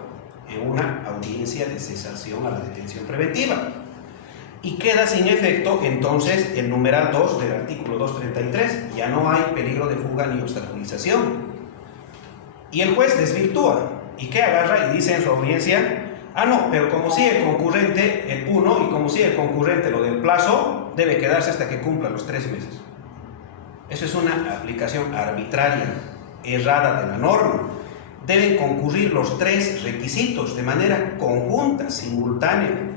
en una audiencia de cesación a la detención preventiva. Y queda sin efecto entonces el numeral 2 del artículo 233, ya no hay peligro de fuga ni obstaculización. Y el juez desvirtúa, ¿y qué agarra? Y dice en su audiencia, no, pero como sigue concurrente el 1 y como sigue concurrente lo del plazo, debe quedarse hasta que cumpla los 3 meses. Eso es una aplicación arbitraria, errada de la norma. Deben concurrir los 3 requisitos de manera conjunta, simultánea.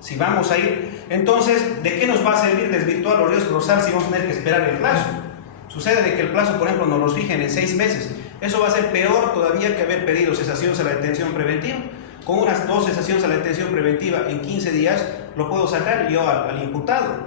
Si vamos a ir, entonces, ¿de qué nos va a servir desvirtuar los riesgos procesales si vamos a tener que esperar el plazo? Sucede de que el plazo, por ejemplo, nos los fijen en 6 meses. Eso va a ser peor todavía que haber pedido cesaciones a la detención preventiva. Con unas 2 cesaciones a la detención preventiva en 15 días lo puedo sacar yo al imputado.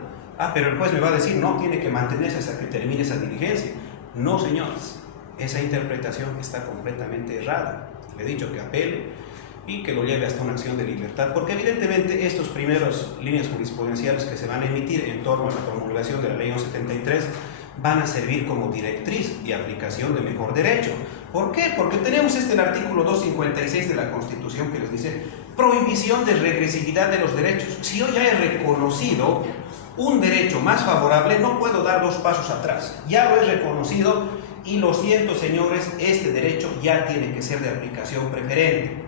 Pero el juez me va a decir, no, tiene que mantenerse hasta que termine esa diligencia. No, señores, esa interpretación está completamente errada. Le he dicho que apele y que lo lleve hasta una acción de libertad, porque evidentemente estas primeras líneas jurisprudenciales que se van a emitir en torno a la promulgación de la ley 1173 van a servir como directriz y aplicación de mejor derecho. ¿Por qué? Porque tenemos el artículo 256 de la Constitución que les dice prohibición de regresividad de los derechos. Si yo ya he reconocido un derecho más favorable, no puedo dar 2 pasos atrás. Ya lo he reconocido y lo siento, señores, este derecho ya tiene que ser de aplicación preferente.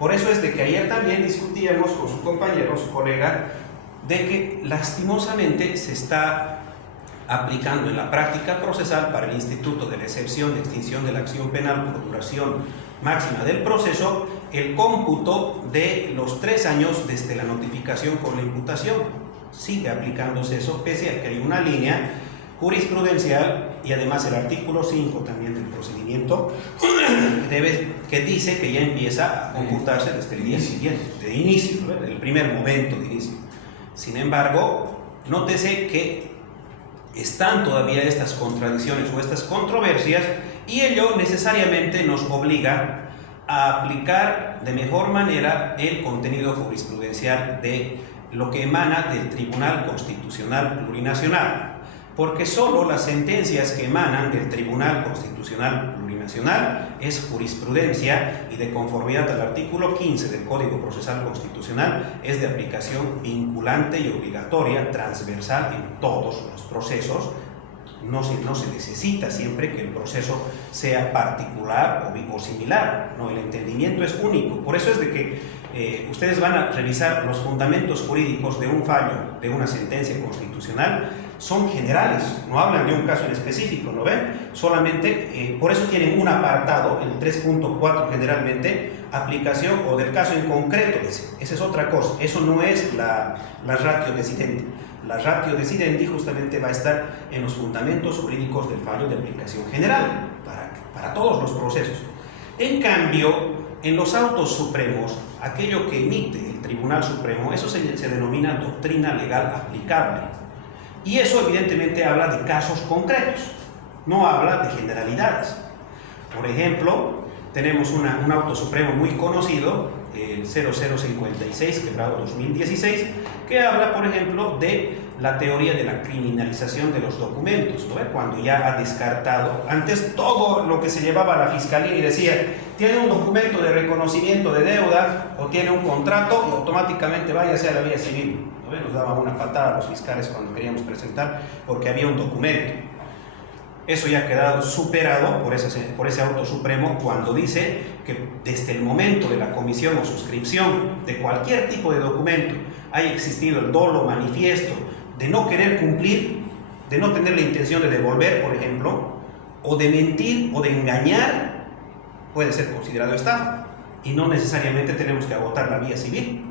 Por eso es de que ayer también discutíamos con su compañero, su colega, de que lastimosamente se está aplicando en la práctica procesal para el instituto de la excepción de extinción de la acción penal por duración máxima del proceso el cómputo de los 3 años desde la notificación con la imputación. Sigue aplicándose eso, pese a que hay una línea jurisprudencial y además el artículo 5 también del procedimiento que dice que ya empieza a computarse desde el día siguiente, de inicio, ¿verdad? El primer momento de inicio. Sin embargo, nótese que están todavía estas contradicciones o estas controversias y ello necesariamente nos obliga a aplicar de mejor manera el contenido jurisprudencial de lo que emana del Tribunal Constitucional Plurinacional. Porque solo las sentencias que emanan del Tribunal Constitucional Plurinacional es jurisprudencia y de conformidad al artículo 15 del Código Procesal Constitucional es de aplicación vinculante y obligatoria, transversal en todos los procesos. No se necesita siempre que el proceso sea particular o similar, no, el entendimiento es único. Por eso es de que ustedes van a revisar los fundamentos jurídicos de un fallo, de una sentencia constitucional, son generales, no hablan de un caso en específico, ¿no ven? Solamente, por eso tienen un apartado, el 3.4 generalmente, aplicación o del caso en concreto, esa es otra cosa, eso no es la ratio decidente. La ratio decidente justamente va a estar en los fundamentos jurídicos del fallo de aplicación general, para todos los procesos. En cambio, en los autos supremos, aquello que emite el Tribunal Supremo, eso se denomina doctrina legal aplicable. Y eso evidentemente habla de casos concretos, no habla de generalidades. Por ejemplo, tenemos un auto supremo muy conocido, el 0056, quebrado 2016, que habla, por ejemplo, de la teoría de la criminalización de los documentos, ¿no? Cuando ya ha descartado, antes todo lo que se llevaba a la fiscalía y decía, tiene un documento de reconocimiento de deuda o tiene un contrato y automáticamente váyase a la vía civil, ¿no? Nos daban una patada a los fiscales cuando queríamos presentar porque había un documento. Eso ya ha quedado superado por ese auto supremo cuando dice que desde el momento de la comisión o suscripción de cualquier tipo de documento haya existido el dolo manifiesto de no querer cumplir, de no tener la intención de devolver, por ejemplo, o de mentir o de engañar, puede ser considerado estafa. Y no necesariamente tenemos que agotar la vía civil.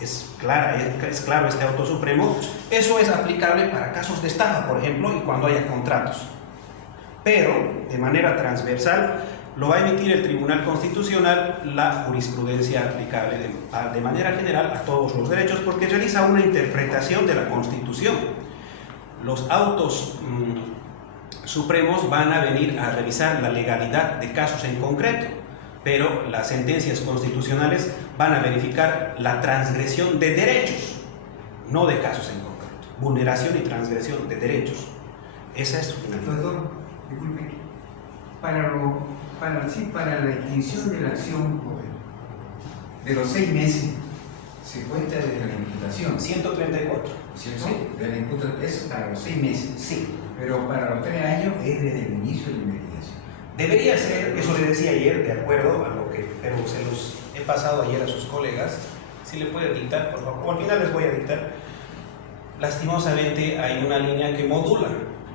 Es claro este auto supremo. Eso es aplicable para casos de estafa, por ejemplo, y cuando haya contratos. Pero, de manera transversal, lo va a emitir el Tribunal Constitucional, la jurisprudencia aplicable de manera general a todos los derechos, porque realiza una interpretación de la Constitución. Los autos supremos van a venir a revisar la legalidad de casos en concreto, pero las sentencias constitucionales van a verificar la transgresión de derechos, no de casos en concreto. Vulneración y transgresión de derechos. Esa es su finalidad. Doctor, disculpe, para la extinción de la acción de los 6 meses, se cuenta desde la imputación. 134. ¿Cierto? Sí. De la imputación, es para los 6 meses. Sí. Pero para los 3 años es desde el inicio de la investigación. Debería ser, eso le decía ayer, de acuerdo a lo que, pero se los he pasado ayer a sus colegas, si le puede dictar, por favor, o al final les voy a dictar. Lastimosamente hay una línea que modula,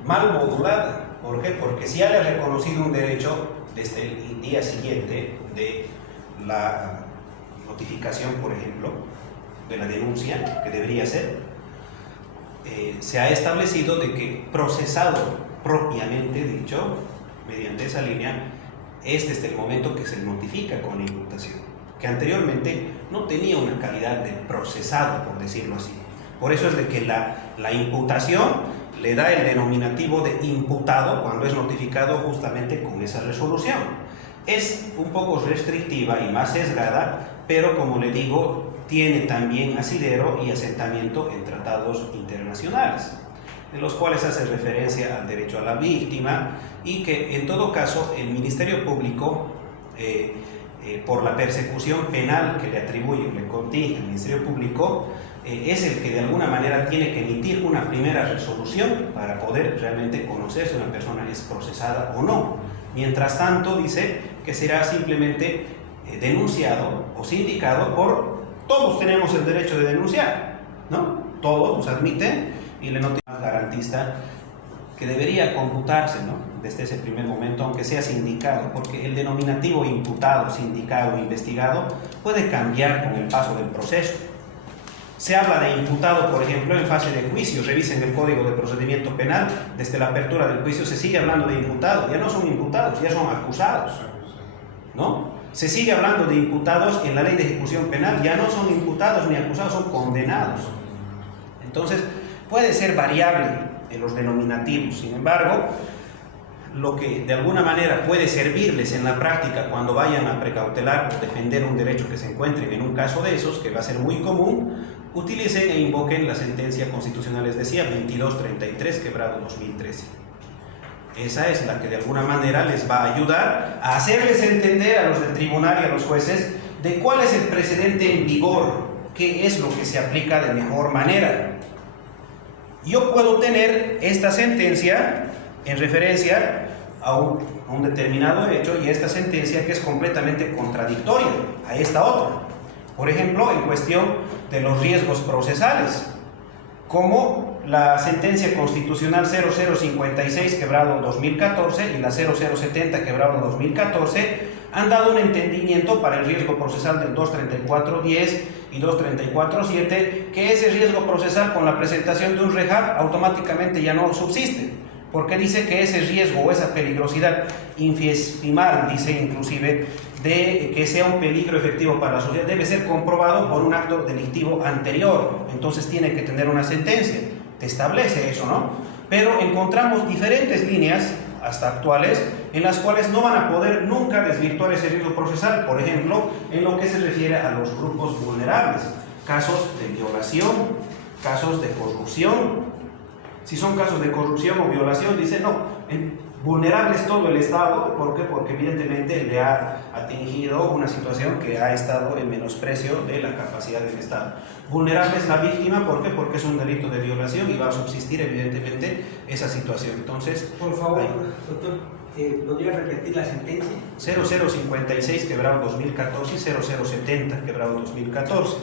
mal modulada. ¿Por qué? Porque si ya le ha reconocido un derecho desde el día siguiente de la notificación, por ejemplo, de la denuncia, que debería ser, se ha establecido de que procesado propiamente dicho, mediante esa línea, es desde el momento que se notifica con la imputación, que anteriormente no tenía una calidad de procesado, por decirlo así. Por eso es de que la imputación le da el denominativo de imputado cuando es notificado justamente con esa resolución. Es un poco restrictiva y más sesgada, pero como le digo, tiene también asidero y asentamiento en tratados internacionales, de los cuales hace referencia al derecho a la víctima y que en todo caso el Ministerio Público, por la persecución penal que le atribuye, le contiene el Ministerio Público, es el que de alguna manera tiene que emitir una primera resolución para poder realmente conocer si una persona es procesada o no. Mientras tanto, dice que será simplemente denunciado o sindicado por... Todos tenemos el derecho de denunciar, ¿no? Todos nos admiten y le notifica garantista que debería computarse, ¿no? Desde ese primer momento, aunque sea sindicado, porque el denominativo imputado, sindicado, investigado puede cambiar con el paso del proceso. Se habla de imputado, por ejemplo, en fase de juicio. Revisen el Código de Procedimiento Penal. Desde la apertura del juicio se sigue hablando de imputados. Ya no son imputados, ya son acusados, ¿no? Se sigue hablando de imputados en la Ley de Ejecución Penal. Ya no son imputados ni acusados, son condenados. Entonces, puede ser variable en los denominativos. Sin embargo, lo que de alguna manera puede servirles en la práctica cuando vayan a precautelar o defender un derecho que se encuentren en un caso de esos, que va a ser muy común, utilicen e invoquen la sentencia constitucional, les decía, 2233, quebrado 2013. Esa es la que de alguna manera les va a ayudar a hacerles entender a los del tribunal y a los jueces de cuál es el precedente en vigor, qué es lo que se aplica de mejor manera. Yo puedo tener esta sentencia en referencia a un determinado hecho y esta sentencia que es completamente contradictoria a esta otra. Por ejemplo, en cuestión de los riesgos procesales, como la sentencia constitucional 0056 quebrado 2014 y la 0070 quebrado 2014 han dado un entendimiento para el riesgo procesal del 234.10 y 234.7, que ese riesgo procesal con la presentación de un REHAB automáticamente ya no subsiste, porque dice que ese riesgo o esa peligrosidad infiestimar, dice inclusive, de que sea un peligro efectivo para la sociedad, debe ser comprobado por un acto delictivo anterior. Entonces tiene que tener una sentencia. te establece eso, ¿no? Pero encontramos diferentes líneas hasta actuales en las cuales no van a poder nunca desvirtuar ese riesgo procesal. Por ejemplo, en lo que se refiere a los grupos vulnerables, casos de violación, casos de corrupción. Si son casos de corrupción o violación, dice no, vulnerable es todo el Estado. ¿Por qué? Porque evidentemente le ha atingido una situación que ha estado en menosprecio de la capacidad del Estado. Vulnerable es la víctima. ¿Por qué? Porque es un delito de violación y va a subsistir evidentemente esa situación. Entonces, por favor, doctor, ¿podría repetir la sentencia? 0056 quebrado 2014 y 0070 quebrado 2014.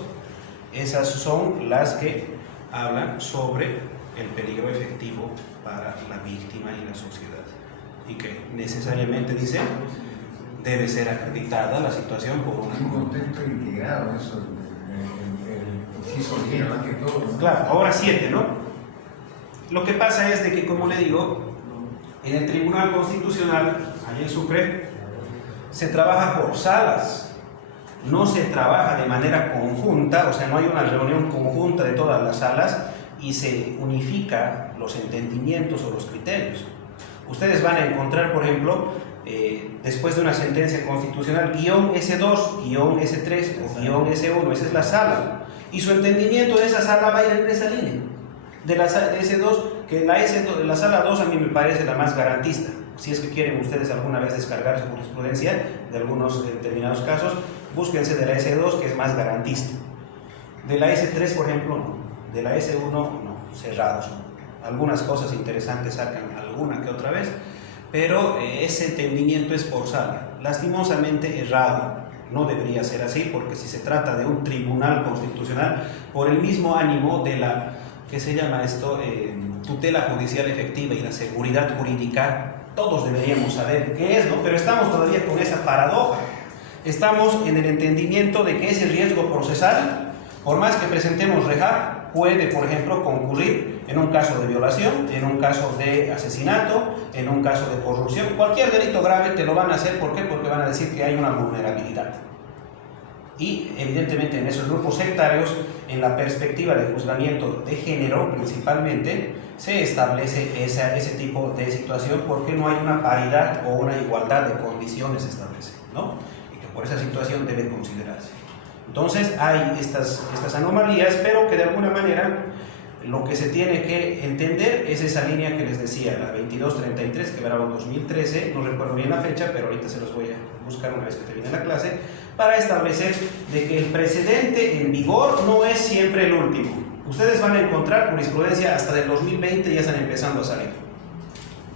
Esas son las que hablan sobre el peligro efectivo para la víctima y la sociedad, y que necesariamente dice debe ser acreditada la situación por una... Es un contexto integrado, eso, el inciso 10, más que todo, ¿no? Claro, ahora 7, ¿no? Lo que pasa es de que, como le digo, en el Tribunal Constitucional, allá en Sucre, se trabaja por salas, no se trabaja de manera conjunta, o sea, no hay una reunión conjunta de todas las salas y se unifica los entendimientos o los criterios. Ustedes van a encontrar, por ejemplo, después de una sentencia constitucional, guión S2, guión S3 o guión S1, esa es la sala, y su entendimiento de esa sala va a ir en esa línea, de la S2, que la sala 2 a mí me parece la más garantista. Si es que quieren ustedes alguna vez descargar su jurisprudencia de algunos determinados casos, búsquense de la S2, que es más garantista. De la S3, por ejemplo, no. De la S1, no, cerrados. Algunas cosas interesantes sacan alguna que otra vez, pero ese entendimiento es por sala. Lastimosamente errado. No debería ser así, porque si se trata de un tribunal constitucional, por el mismo ánimo de la, ¿qué se llama esto? Tutela judicial efectiva y la seguridad jurídica, todos deberíamos saber qué es, ¿no? Pero estamos todavía con esa paradoja. Estamos en el entendimiento de que ese riesgo procesal, por más que presentemos reja, puede, por ejemplo, concurrir en un caso de violación, en un caso de asesinato, en un caso de corrupción. Cualquier delito grave te lo van a hacer. ¿Por qué? Porque van a decir que hay una vulnerabilidad. Y evidentemente en esos grupos sectarios, en la perspectiva de juzgamiento de género principalmente, se establece ese tipo de situación porque no hay una paridad o una igualdad de condiciones establece, ¿no? Y que por esa situación debe considerarse. Entonces hay estas anomalías, pero que de alguna manera lo que se tiene que entender es esa línea que les decía, la 2233, quebrado 2013, no recuerdo bien la fecha, pero ahorita se los voy a buscar una vez que termine la clase, para establecer de que el precedente en vigor no es siempre el último. Ustedes van a encontrar jurisprudencia hasta del 2020, ya están empezando a salir.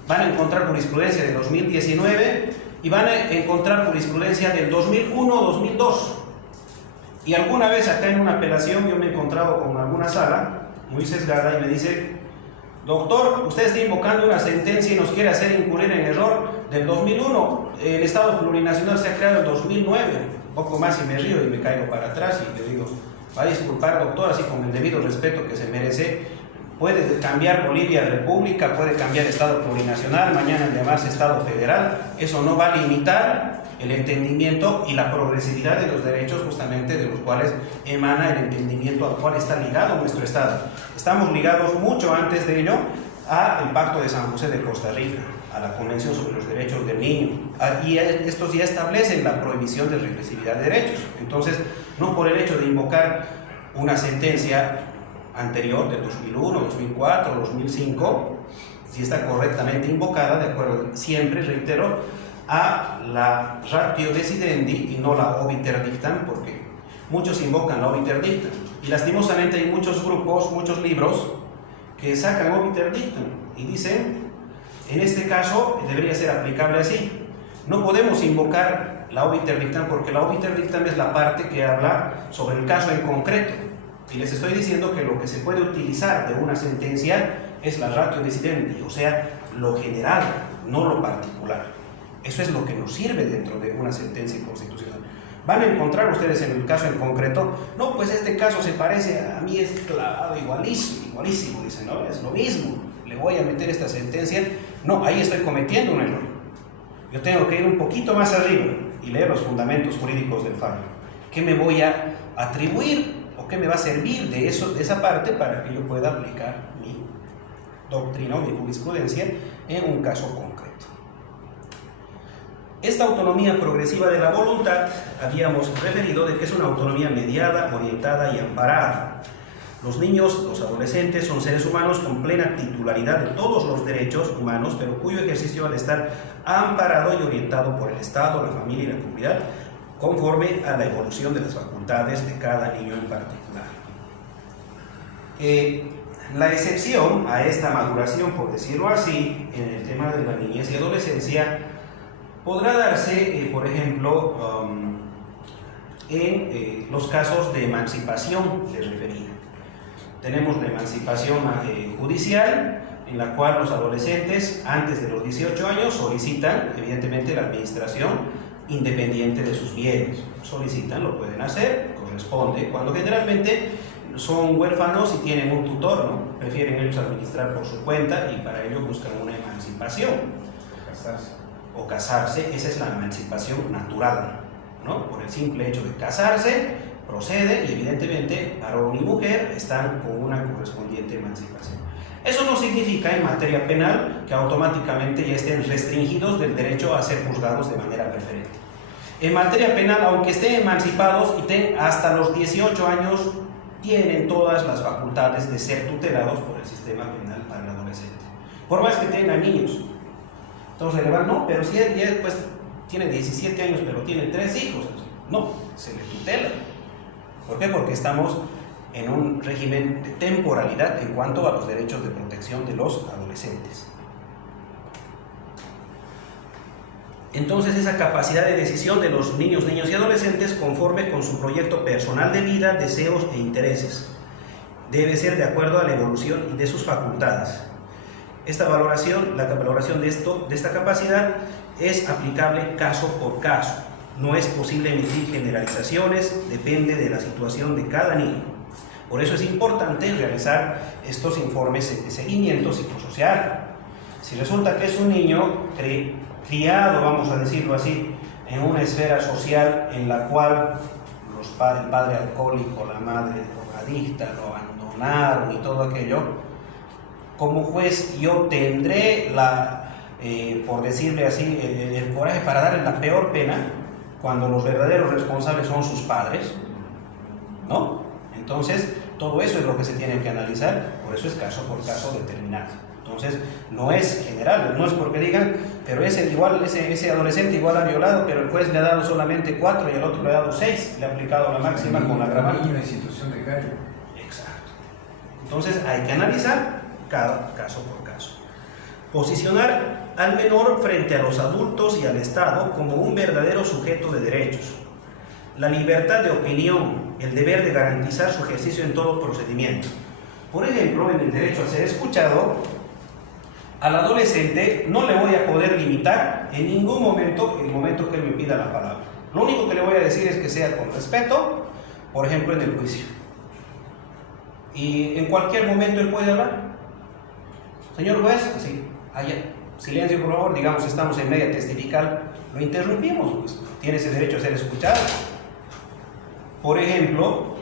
Van a encontrar jurisprudencia del 2019 y van a encontrar jurisprudencia del 2001-2002. Y alguna vez acá en una apelación yo me he encontrado con alguna sala muy sesgada y me dice: doctor, usted está invocando una sentencia y nos quiere hacer incurrir en error del 2001. El Estado plurinacional se ha creado en 2009. Un poco más y me río y me caigo para atrás y le digo: va a disculpar, doctor, así con el debido respeto que se merece. Puede cambiar Bolivia república, puede cambiar Estado plurinacional, mañana llamarse Estado federal. Eso no va a limitar el entendimiento y la progresividad de los derechos justamente de los cuales emana el entendimiento al cual está ligado nuestro Estado. Estamos ligados mucho antes de ello al Pacto de San José de Costa Rica, a la Convención sobre los Derechos del Niño, y estos ya establecen la prohibición de regresividad de derechos. Entonces, no por el hecho de invocar una sentencia anterior del 2001, 2004, 2005, si está correctamente invocada, de acuerdo, siempre, reitero, a la ratio decidendi y no la obiter dictam, porque muchos invocan la obiter dictam y lastimosamente hay muchos grupos, muchos libros que sacan obiter dictam y dicen: en este caso debería ser aplicable así. No podemos invocar la obiter dictam porque la obiter dictam es la parte que habla sobre el caso en concreto, y les estoy diciendo que lo que se puede utilizar de una sentencia es la ratio decidendi, o sea, lo general, no lo particular. Eso es lo que nos sirve dentro de una sentencia constitucional. Van a encontrar ustedes en el caso en concreto: no, pues este caso se parece a mí, es clavado igualísimo, dicen, no, es lo mismo, le voy a meter esta sentencia. No, ahí estoy cometiendo un error. Yo tengo que ir un poquito más arriba y leer los fundamentos jurídicos del fallo. ¿Qué me voy a atribuir o qué me va a servir de esa parte para que yo pueda aplicar mi doctrina o mi jurisprudencia en un caso concreto. Esta autonomía progresiva de la voluntad, habíamos referido de que es una autonomía mediada, orientada y amparada. Los niños, los adolescentes son seres humanos con plena titularidad de todos los derechos humanos, pero cuyo ejercicio ha de estar amparado y orientado por el Estado, la familia y la comunidad, conforme a la evolución de las facultades de cada niño en particular. La excepción a esta maduración, por decirlo así, en el tema de la niñez y adolescencia, podrá darse, por ejemplo, en los casos de emancipación, les refería. Tenemos la emancipación judicial, en la cual los adolescentes, antes de los 18 años, solicitan, evidentemente, la administración independiente de sus bienes. Solicitan, lo pueden hacer, corresponde, cuando generalmente son huérfanos y tienen un tutor, ¿no? Prefieren ellos administrar por su cuenta y para ello buscan una emancipación. O casarse, esa es la emancipación natural, ¿no? Por el simple hecho de casarse, procede y evidentemente varón y mujer están con una correspondiente emancipación. Eso no significa en materia penal que automáticamente ya estén restringidos del derecho a ser juzgados de manera preferente. En materia penal, aunque estén emancipados y estén hasta los 18 años, tienen todas las facultades de ser tutelados por el sistema penal para el adolescente. Por más que tengan niños. Entonces le van, no, pero si él ya después tiene 17 años, pero tiene 3 hijos, no, se le tutela. ¿Por qué? Porque estamos en un régimen de temporalidad en cuanto a los derechos de protección de los adolescentes. Entonces, esa capacidad de decisión de los niños y adolescentes, conforme con su proyecto personal de vida, deseos e intereses, debe ser de acuerdo a la evolución de sus facultades. Esta valoración, la valoración de esta capacidad es aplicable caso por caso. No es posible emitir generalizaciones, depende de la situación de cada niño. Por eso es importante realizar estos informes de seguimiento psicosocial. Si resulta que es un niño criado, vamos a decirlo así, en una esfera social en la cual el padre alcohólico, la madre drogadicta, lo abandonaron y todo aquello, como juez yo tendré por decirle así, el coraje para darle la peor pena cuando los verdaderos responsables son sus padres, ¿no? Entonces, todo eso es lo que se tiene que analizar, por eso es caso por caso determinado. Entonces, no es general, no es porque digan, pero ese adolescente igual ha violado, pero el juez le ha dado solamente 4 y el otro le ha dado 6, le ha aplicado la máxima con la agravante. Una institución de calle. Exacto. Entonces, hay que analizar cada caso por caso. Posicionar al menor frente a los adultos y al Estado como un verdadero sujeto de derechos. La libertad de opinión, el deber de garantizar su ejercicio en todo procedimiento. Por ejemplo, en el derecho a ser escuchado, al adolescente no le voy a poder limitar en ningún momento el momento que él me pida la palabra. Lo único que le voy a decir es que sea con respeto, por ejemplo en el juicio. Y en cualquier momento él puede hablar. Señor juez, sí, allá. Silencio por favor, digamos estamos en media testifical, lo interrumpimos, pues tiene ese derecho a ser escuchado. Por ejemplo,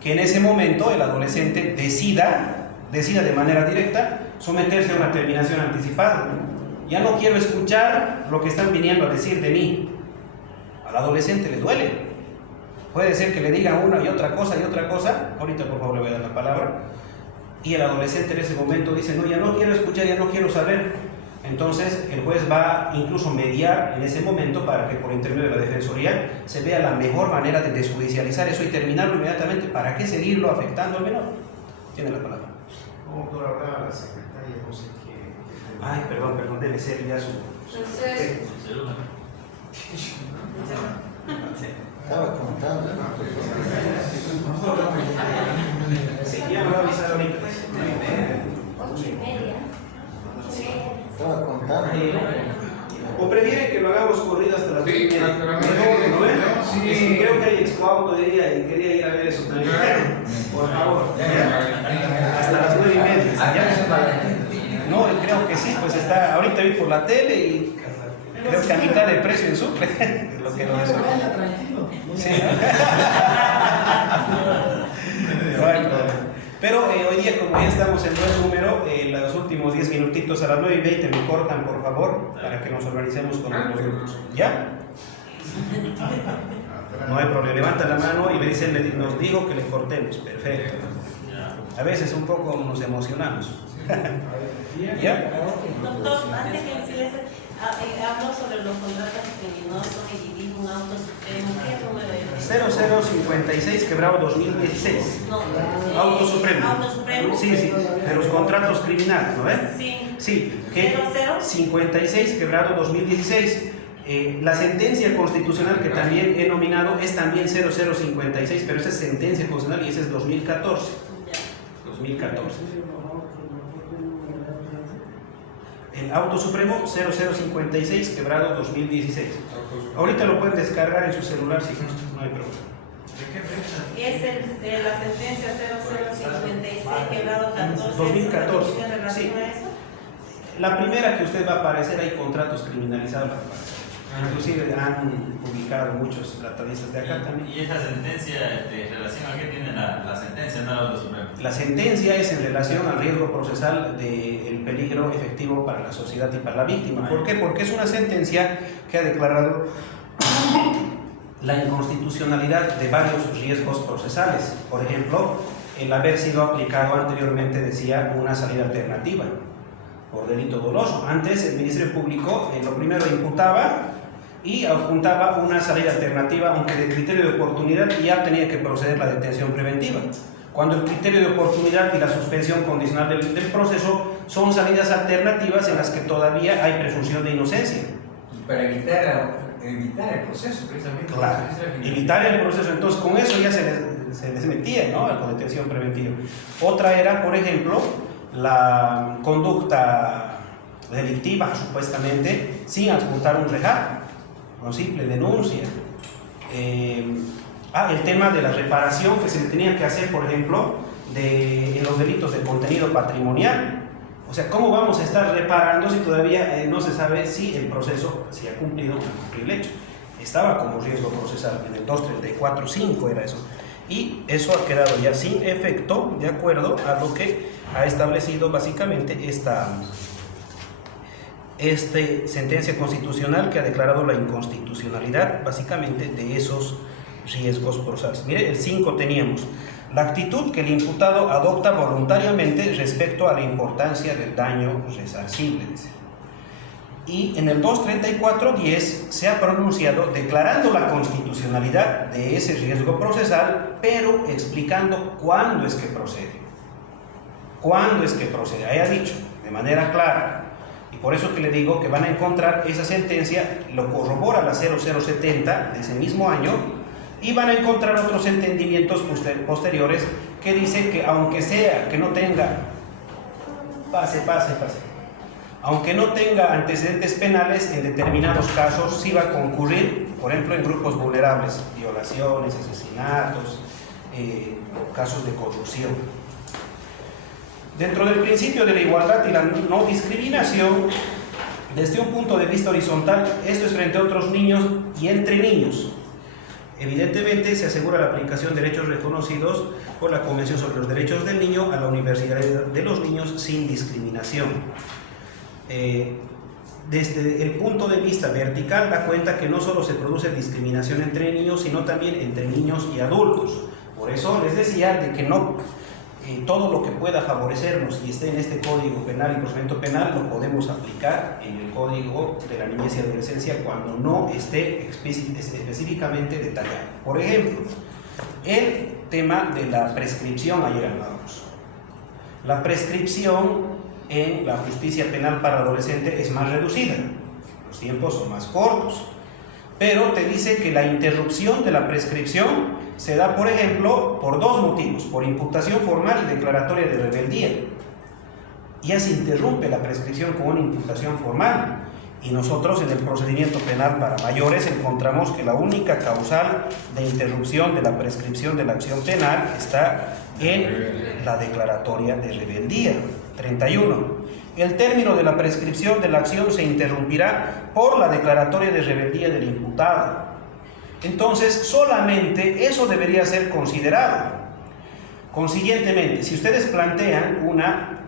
que en ese momento el adolescente decida de manera directa someterse a una terminación anticipada. Ya no quiero escuchar lo que están viniendo a decir de mí. Al adolescente le duele. Puede ser que le digan una y otra cosa, ahorita por favor le voy a dar la palabra, y el adolescente en ese momento dice, no, ya no quiero escuchar, ya no quiero saber. Entonces el juez va incluso a mediar en ese momento para que por intermedio de la defensoría se vea la mejor manera de desjudicializar eso y terminarlo inmediatamente. ¿Para qué seguirlo afectando al menor? Tiene la palabra. ¿Cómo puedo hablar a la secretaria? No sé qué. Ay, perdón, debe ser ya su... Estaba contando. Sí, ya me va a avisar ahorita. 8:30. Estaba contando. ¿O prefieren que lo hagamos corrido hasta las 9:30? Sí, hasta las 9:30. ¿No ven? Sí. Es que creo que hay excoauto de día y quería ir a ver eso también. Por favor, hasta las 9:30. No, creo que sí, pues está, ahorita vi por la tele y creo que a mitad de precio en Sucre, es lo que lo descuento. Sí, ¿no? no hay problema. Pero hoy día, como ya estamos en buen número, los últimos 10 minutitos a las 9:20 me cortan, por favor, para que nos organicemos con los grupos. ¿Ya? No hay problema. Levanta la mano y me dicen, nos dijo que le cortemos. Perfecto. A veces un poco nos emocionamos. ¿Ya? Doctor, antes que decirles, hablo sobre los contratos que no son elegibles, un auto supremo. ¿Qué número es? 0056/2016. No, Auto Supremo. Auto Supremo. Sí, sí, de los contratos criminales, ¿no ves? Sí. Sí, que 00. 56/2016. La sentencia constitucional que también he nominado es también 0056, pero esa es sentencia constitucional y ese es 2014. 2014. El Auto Supremo 0056/2016. Ahorita lo pueden descargar en su celular si no hay problema. Es la sentencia 0056/14. 2014. ¿En relación Sí. a eso? La primera que usted va a aparecer hay contratos criminalizados. Inclusive han publicado muchos tratadistas de acá también. ¿Y esa sentencia, en relación a qué tiene la sentencia, no el Auto Supremo? La sentencia es en relación al riesgo procesal del peligro efectivo para la sociedad y para la víctima. ¿Por qué? Porque es una sentencia que ha declarado la inconstitucionalidad de varios riesgos procesales. Por ejemplo, el haber sido aplicado anteriormente, decía, una salida alternativa por delito doloso. Antes el Ministerio Público lo primero imputaba y adjuntaba una salida alternativa, aunque de criterio de oportunidad ya tenía que proceder la detención preventiva. Cuando el criterio de oportunidad y la suspensión condicional del proceso son salidas alternativas en las que todavía hay presunción de inocencia. Para evitar el proceso, precisamente. Claro, evitar el proceso. Entonces, con eso ya se les metía, ¿no?, a la detención preventiva. Otra era, por ejemplo, la conducta delictiva, supuestamente, sin adjuntar un REJAP, con simple denuncia. El tema de la reparación que se le tenía que hacer, por ejemplo, en los delitos de contenido patrimonial. O sea, ¿cómo vamos a estar reparando si todavía no se sabe si el proceso se ha cumplido o no ha cumplido el hecho? Estaba como riesgo procesal, en el 234.5 era eso. Y eso ha quedado ya sin efecto, de acuerdo a lo que ha establecido básicamente esta sentencia constitucional que ha declarado la inconstitucionalidad básicamente de esos riesgos procesales. Mire, el 5 teníamos la actitud que el imputado adopta voluntariamente respecto a la importancia del daño resarcible, dice. Y en el 234.10 se ha pronunciado declarando la constitucionalidad de ese riesgo procesal, pero explicando cuándo es que procede. ¿Cuándo es que procede? Ahí ha dicho de manera clara. Y por eso que le digo que van a encontrar esa sentencia, lo corrobora la 0070 de ese mismo año, y van a encontrar otros entendimientos posteriores que dicen que aunque sea que no tenga, aunque no tenga antecedentes penales, en determinados casos sí va a concurrir, por ejemplo, en grupos vulnerables, violaciones, asesinatos, casos de corrupción. Dentro del principio de la igualdad y la no discriminación, desde un punto de vista horizontal, esto es frente a otros niños y entre niños. Evidentemente se asegura la aplicación de derechos reconocidos por la Convención sobre los Derechos del Niño a la Universidad de los Niños sin discriminación. Desde el punto de vista vertical da cuenta que no solo se produce discriminación entre niños, sino también entre niños y adultos. Por eso les decía de que no todo lo que pueda favorecernos y esté en este Código Penal y Procedimiento Penal lo podemos aplicar en el Código de la Niñez y Adolescencia cuando no esté específicamente detallado. Por ejemplo, el tema de la prescripción, ayer hablábamos. La prescripción en la justicia penal para adolescente es más reducida, los tiempos son más cortos, pero te dice que la interrupción de la prescripción se da, por ejemplo, por dos motivos: por imputación formal y declaratoria de rebeldía. Ya se interrumpe la prescripción con una imputación formal, y nosotros en el procedimiento penal para mayores encontramos que la única causal de interrupción de la prescripción de la acción penal está en la declaratoria de rebeldía. 31. El término de la prescripción de la acción se interrumpirá por la declaratoria de rebeldía del imputado. Entonces, solamente eso debería ser considerado. Consiguientemente, si ustedes plantean una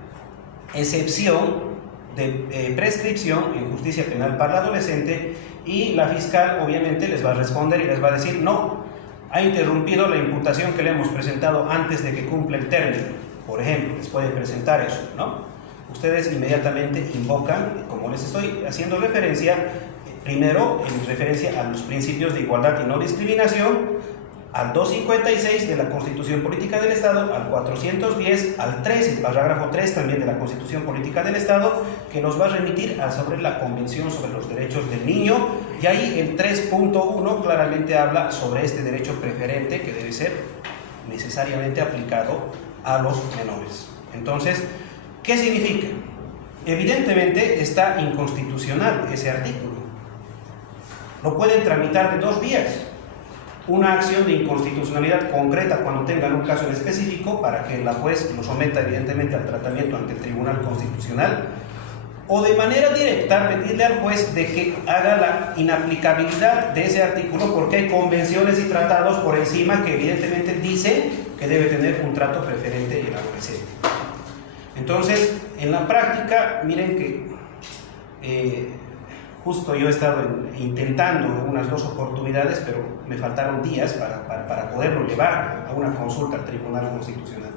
excepción de prescripción en justicia penal para el adolescente, y la fiscal obviamente les va a responder y les va a decir: no, ha interrumpido la imputación que le hemos presentado antes de que cumpla el término, por ejemplo, les puede presentar eso, ¿no? Ustedes inmediatamente invocan, como les estoy haciendo referencia, primero en referencia a los principios de igualdad y no discriminación, al 256 de la Constitución Política del Estado, al 410, al 3, el parágrafo 3 también de la Constitución Política del Estado, que nos va a remitir sobre la Convención sobre los Derechos del Niño, y ahí el 3.1 claramente habla sobre este derecho preferente que debe ser necesariamente aplicado a los menores. Entonces, ¿qué significa? Evidentemente está inconstitucional ese artículo. Lo pueden tramitar de dos vías: una acción de inconstitucionalidad concreta cuando tengan un caso en específico, para que la juez lo someta evidentemente al tratamiento ante el Tribunal Constitucional, o de manera directa pedirle al juez de que haga la inaplicabilidad de ese artículo, porque hay convenciones y tratados por encima que evidentemente dicen que debe tener un trato preferente el adolescente. Entonces, en la práctica, miren que justo yo he estado intentando unas 2 oportunidades, pero me faltaron días para poderlo llevar a una consulta al Tribunal Constitucional.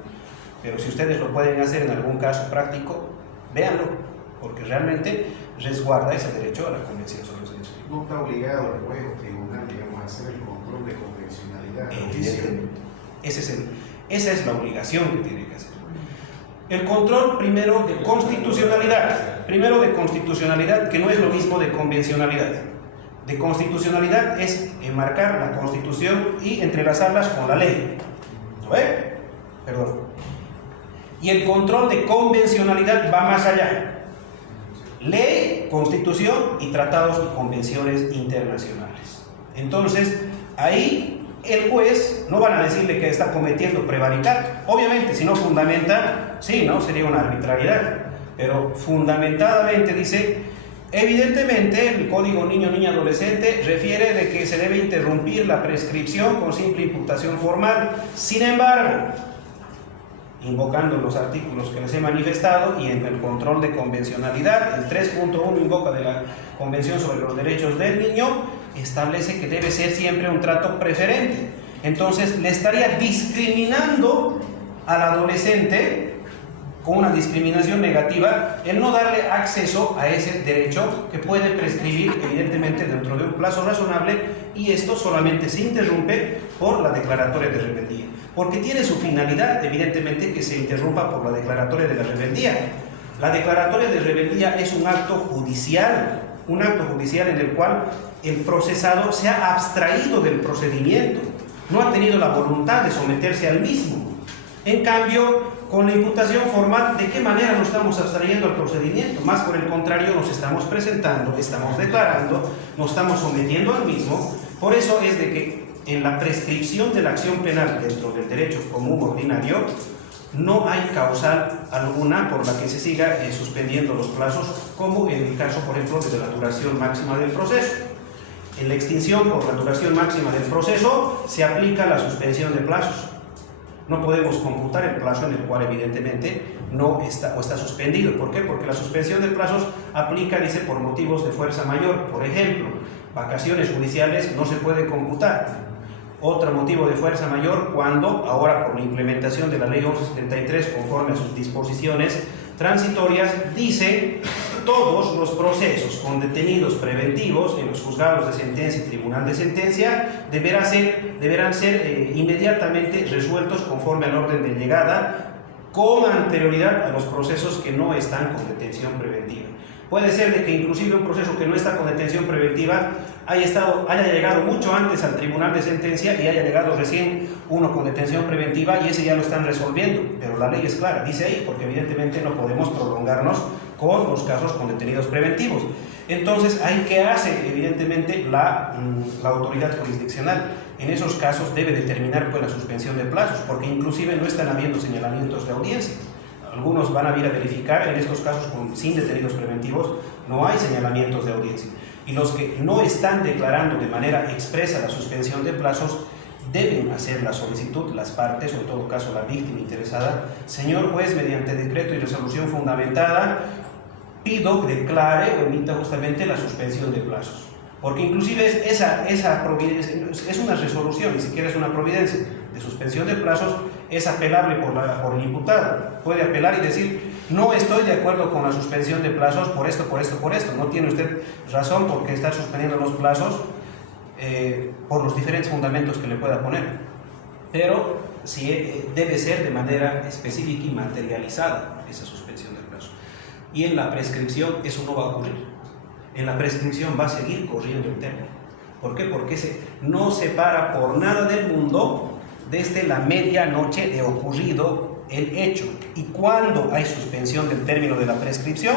Pero si ustedes lo pueden hacer en algún caso práctico, véanlo, porque realmente resguarda ese derecho a la Convención sobre los Derechos Humanos. No está obligado el juez o tribunal, digamos, a hacer el control de convencionalidad. Evidentemente. Esa es la obligación que tiene que hacer. El control primero de constitucionalidad. Primero de constitucionalidad, que no es lo mismo de convencionalidad. De constitucionalidad es enmarcar la Constitución y entrelazarlas con la ley. ¿Lo ve? Perdón. Y el control de convencionalidad va más allá. Ley, Constitución y tratados y convenciones internacionales. Entonces, ahí el juez no van a decirle que está cometiendo prevaricato. Obviamente, si no fundamenta, sí, ¿no? Sería una arbitrariedad. Pero fundamentadamente dice: evidentemente el Código Niño-Niña-Adolescente refiere de que se debe interrumpir la prescripción con simple imputación formal. Sin embargo, invocando los artículos que les he manifestado y en el control de convencionalidad, el 3.1 invoca de la Convención sobre los Derechos del Niño, establece que debe ser siempre un trato preferente. Entonces, le estaría discriminando al adolescente con una discriminación negativa el no darle acceso a ese derecho que puede prescribir evidentemente dentro de un plazo razonable, y esto solamente se interrumpe por la declaratoria de rebeldía, porque tiene su finalidad evidentemente que se interrumpa por la declaratoria de la rebeldía. La declaratoria de rebeldía es un acto judicial en el cual el procesado se ha abstraído del procedimiento, no ha tenido la voluntad de someterse al mismo. En cambio, con la imputación formal, ¿de qué manera nos estamos abstrayendo al procedimiento? Más por el contrario, nos estamos presentando, estamos declarando, nos estamos sometiendo al mismo. Por eso es de que en la prescripción de la acción penal dentro del derecho común ordinario no hay causal alguna por la que se siga suspendiendo los plazos, como en el caso, por ejemplo, de la duración máxima del proceso. En la extinción por la duración máxima del proceso se aplica la suspensión de plazos. No podemos computar el plazo en el cual evidentemente no está o está suspendido. ¿Por qué? Porque la suspensión de plazos aplica, dice, por motivos de fuerza mayor. Por ejemplo, vacaciones judiciales no se puede computar. Otro motivo de fuerza mayor, cuando ahora por la implementación de la ley 1173 conforme a sus disposiciones transitorias, dice: todos los procesos con detenidos preventivos en los juzgados de sentencia y tribunal de sentencia deberán ser inmediatamente resueltos conforme al orden de llegada, con anterioridad a los procesos que no están con detención preventiva. Puede ser de que inclusive un proceso que no está con detención preventiva haya llegado mucho antes al tribunal de sentencia y haya llegado recién uno con detención preventiva, y ese ya lo están resolviendo, pero la ley es clara, dice ahí, porque evidentemente no podemos prolongarnos con los casos con detenidos preventivos. Entonces, ¿ahí qué hace? Evidentemente la autoridad jurisdiccional. En esos casos debe determinar pues la suspensión de plazos, porque inclusive no están habiendo señalamientos de audiencia. Algunos van a ir a verificar, en estos casos sin detenidos preventivos no hay señalamientos de audiencia. Y los que no están declarando de manera expresa la suspensión de plazos deben hacer la solicitud las partes, o en todo caso la víctima interesada. Señor juez, mediante decreto y resolución fundamentada, pido, declare o emita justamente la suspensión de plazos. Porque inclusive esa providencia es una resolución, ni siquiera es una providencia de suspensión de plazos, es apelable por el imputado. Puede apelar y decir, no estoy de acuerdo con la suspensión de plazos por esto, por esto, por esto. No tiene usted razón porque está suspendiendo los plazos por los diferentes fundamentos que le pueda poner. Pero sí, debe ser de manera específica y materializada esa suspensión de plazos. Y en la prescripción eso no va a ocurrir. En la prescripción va a seguir corriendo el término. ¿Por qué? Porque no se para por nada del mundo desde la medianoche de ocurrido el hecho. Y cuando hay suspensión del término de la prescripción,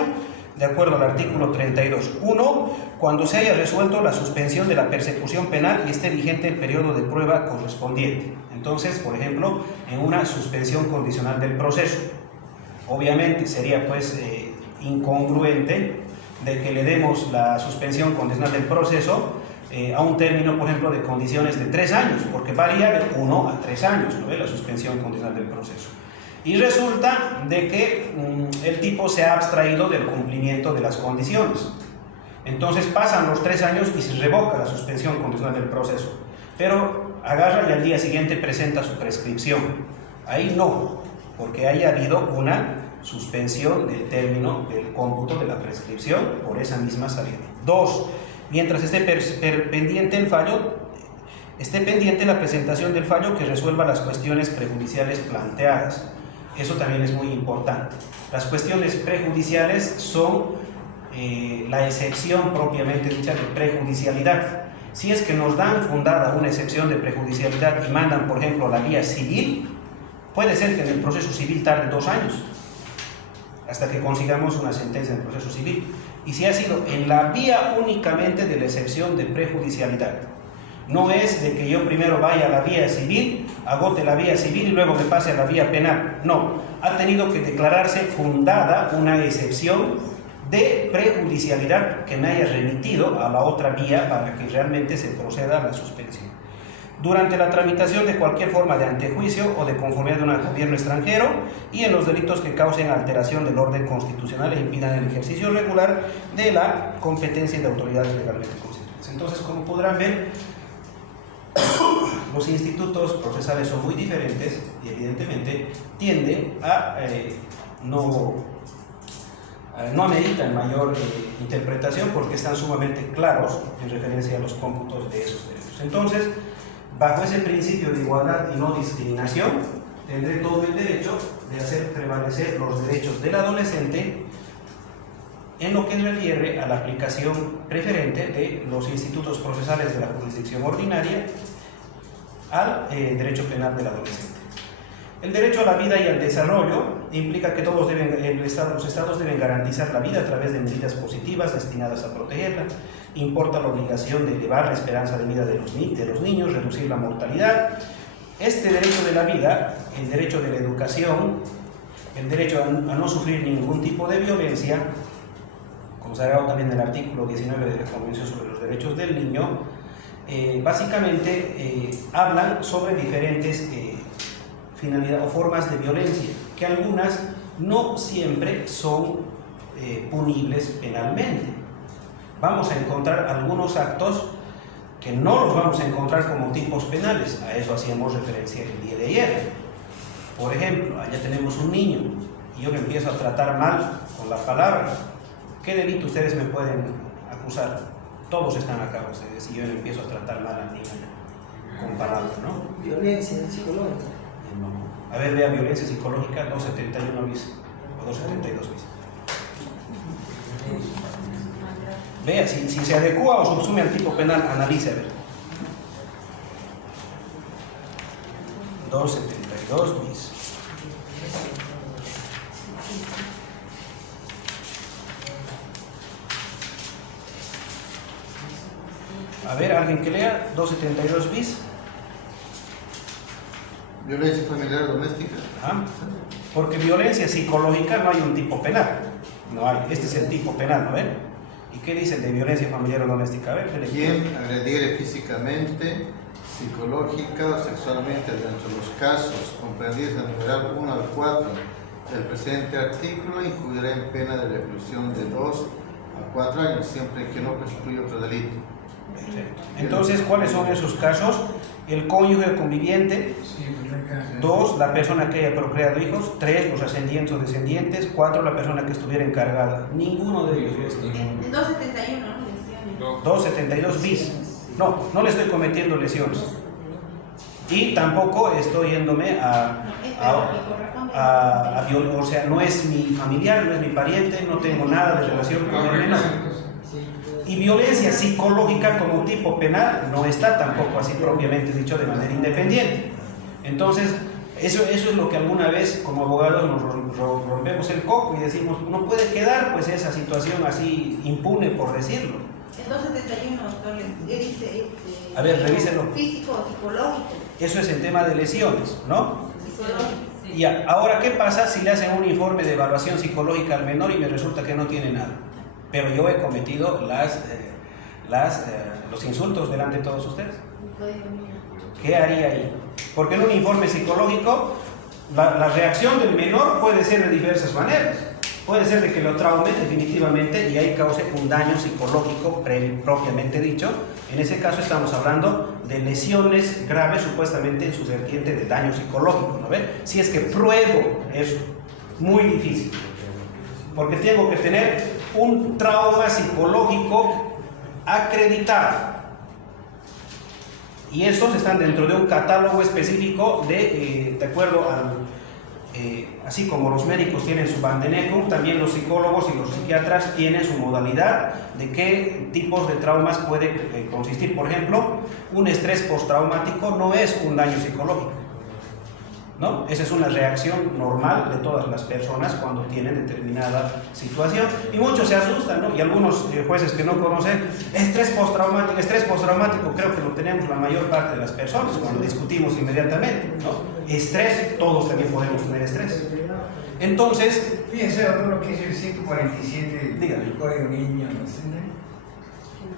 de acuerdo al artículo 32.1, cuando se haya resuelto la suspensión de la persecución penal y esté vigente el periodo de prueba correspondiente. Entonces, por ejemplo, en una suspensión condicional del proceso. Obviamente sería pues incongruente de que le demos la suspensión condicional del proceso a un término, por ejemplo, de condiciones de 3 años, porque varía de 1 a 3 años, ¿no? La suspensión condicional del proceso. Y resulta de que el tipo se ha abstraído del cumplimiento de las condiciones. Entonces pasan los 3 años y se revoca la suspensión condicional del proceso. Pero agarra y al día siguiente presenta su prescripción. Ahí no, porque haya habido una suspensión del término del cómputo de la prescripción por esa misma salida. 2. Mientras esté pendiente el fallo, esté pendiente la presentación del fallo que resuelva las cuestiones prejudiciales planteadas. Eso también es muy importante. Las cuestiones prejudiciales son la excepción propiamente dicha de prejudicialidad. Si es que nos dan fundada una excepción de prejudicialidad y mandan, por ejemplo, la vía civil, puede ser que en el proceso civil tarde 2 años hasta que consigamos una sentencia en el proceso civil. Y si ha sido en la vía únicamente de la excepción de prejudicialidad, no es de que yo primero vaya a la vía civil, agote la vía civil y luego me pase a la vía penal. No, ha tenido que declararse fundada una excepción de prejudicialidad que me haya remitido a la otra vía para que realmente se proceda a la suspensión. Durante la tramitación de cualquier forma de antejuicio o de conformidad de un gobierno extranjero y en los delitos que causen alteración del orden constitucional e impidan el ejercicio regular de la competencia de autoridades legalmente constituidas. Entonces, como podrán ver, los institutos procesales son muy diferentes y evidentemente tienden a no ameritan mayor interpretación porque están sumamente claros en referencia a los cómputos de esos derechos. Entonces, bajo ese principio de igualdad y no discriminación, tendré todo el derecho de hacer prevalecer los derechos del adolescente en lo que refiere a la aplicación preferente de los institutos procesales de la jurisdicción ordinaria al derecho penal del adolescente. El derecho a la vida y al desarrollo implica que los estados deben garantizar la vida a través de medidas positivas destinadas a protegerla. Importa la obligación de elevar la esperanza de vida de los niños, reducir la mortalidad. Este derecho de la vida, el derecho de la educación, el derecho a no sufrir ningún tipo de violencia, consagrado también en el artículo 19 de la Convención sobre los Derechos del Niño, básicamente hablan sobre diferentes finalidades o formas de violencia, que algunas no siempre son punibles penalmente. Vamos a encontrar algunos actos que no los vamos a encontrar como tipos penales, a eso hacíamos referencia el día de ayer. Por ejemplo, allá tenemos un niño y yo le empiezo a tratar mal con la palabra. ¿Qué delito ustedes me pueden acusar? Todos están acá ustedes y yo le empiezo a tratar mal al niño con palabras, ¿no? Violencia psicológica. A ver, vea, violencia psicológica, 271 bis o 272 bis. Vea, si se adecua o subsume al tipo penal, analice, a ver. 272 bis. A ver, alguien que lea, 272 bis. Violencia familiar doméstica. Ajá. Porque violencia psicológica no hay un tipo penal. No hay. Este es el tipo penal, ¿no ven? ¿Y qué dice el de violencia familiar o doméstica? A ver, Quien agrediere físicamente, psicológica o sexualmente dentro de los casos comprendidos en el numeral 1 al 4 del presente artículo incurrirá en pena de reclusión de 2 a 4 años, siempre que no constituya otro delito. Perfecto. Entonces, ¿cuáles son esos casos? El cónyuge conviviente, 2, la persona que haya procreado hijos, 3, los ascendientes o descendientes, 4, la persona que estuviera encargada. Ninguno de ellos es. En 271, ¿no? Lesiones. 272 bis. No, no le estoy cometiendo lesiones. Y tampoco estoy yéndome o sea, no es mi familiar, no es mi pariente, no tengo nada de relación con el menor. Y violencia psicológica como tipo penal no está tampoco así propiamente dicho de manera independiente. Entonces, eso es lo que alguna vez como abogados nos rompemos el coco y decimos, no puede quedar pues esa situación así impune por decirlo. En 271, doctor, ¿qué dice? A ver, revíselo. Físico o psicológico. Eso es en tema de lesiones, ¿no? Psicológico. Y ahora, ¿qué pasa si le hacen un informe de evaluación psicológica al menor y me resulta que no tiene nada? Pero yo he cometido los insultos delante de todos ustedes. ¿Qué haría ahí? Porque en un informe psicológico la reacción del menor puede ser de diversas maneras. Puede ser de que lo traume definitivamente y ahí cause un daño psicológico propiamente dicho. En ese caso estamos hablando de lesiones graves supuestamente en su vertiente de daño psicológico, ¿no ve? Si es que pruebo eso, muy difícil. Porque tengo que tener un trauma psicológico acreditado. Y esos están dentro de un catálogo específico de acuerdo al... así como los médicos tienen su Vandenecum, también los psicólogos y los psiquiatras tienen su modalidad de qué tipos de traumas puede consistir. Por ejemplo, un estrés postraumático no es un daño psicológico, ¿no? Esa es una reacción normal de todas las personas cuando tienen determinada situación. Y muchos se asustan, ¿no? Y algunos jueces que no conocen, estrés postraumático creo que lo tenemos la mayor parte de las personas cuando discutimos inmediatamente, ¿no? Estrés, todos también podemos tener estrés. Entonces, fíjense, doctor, lo que es el 147 del Código Niño, ¿no?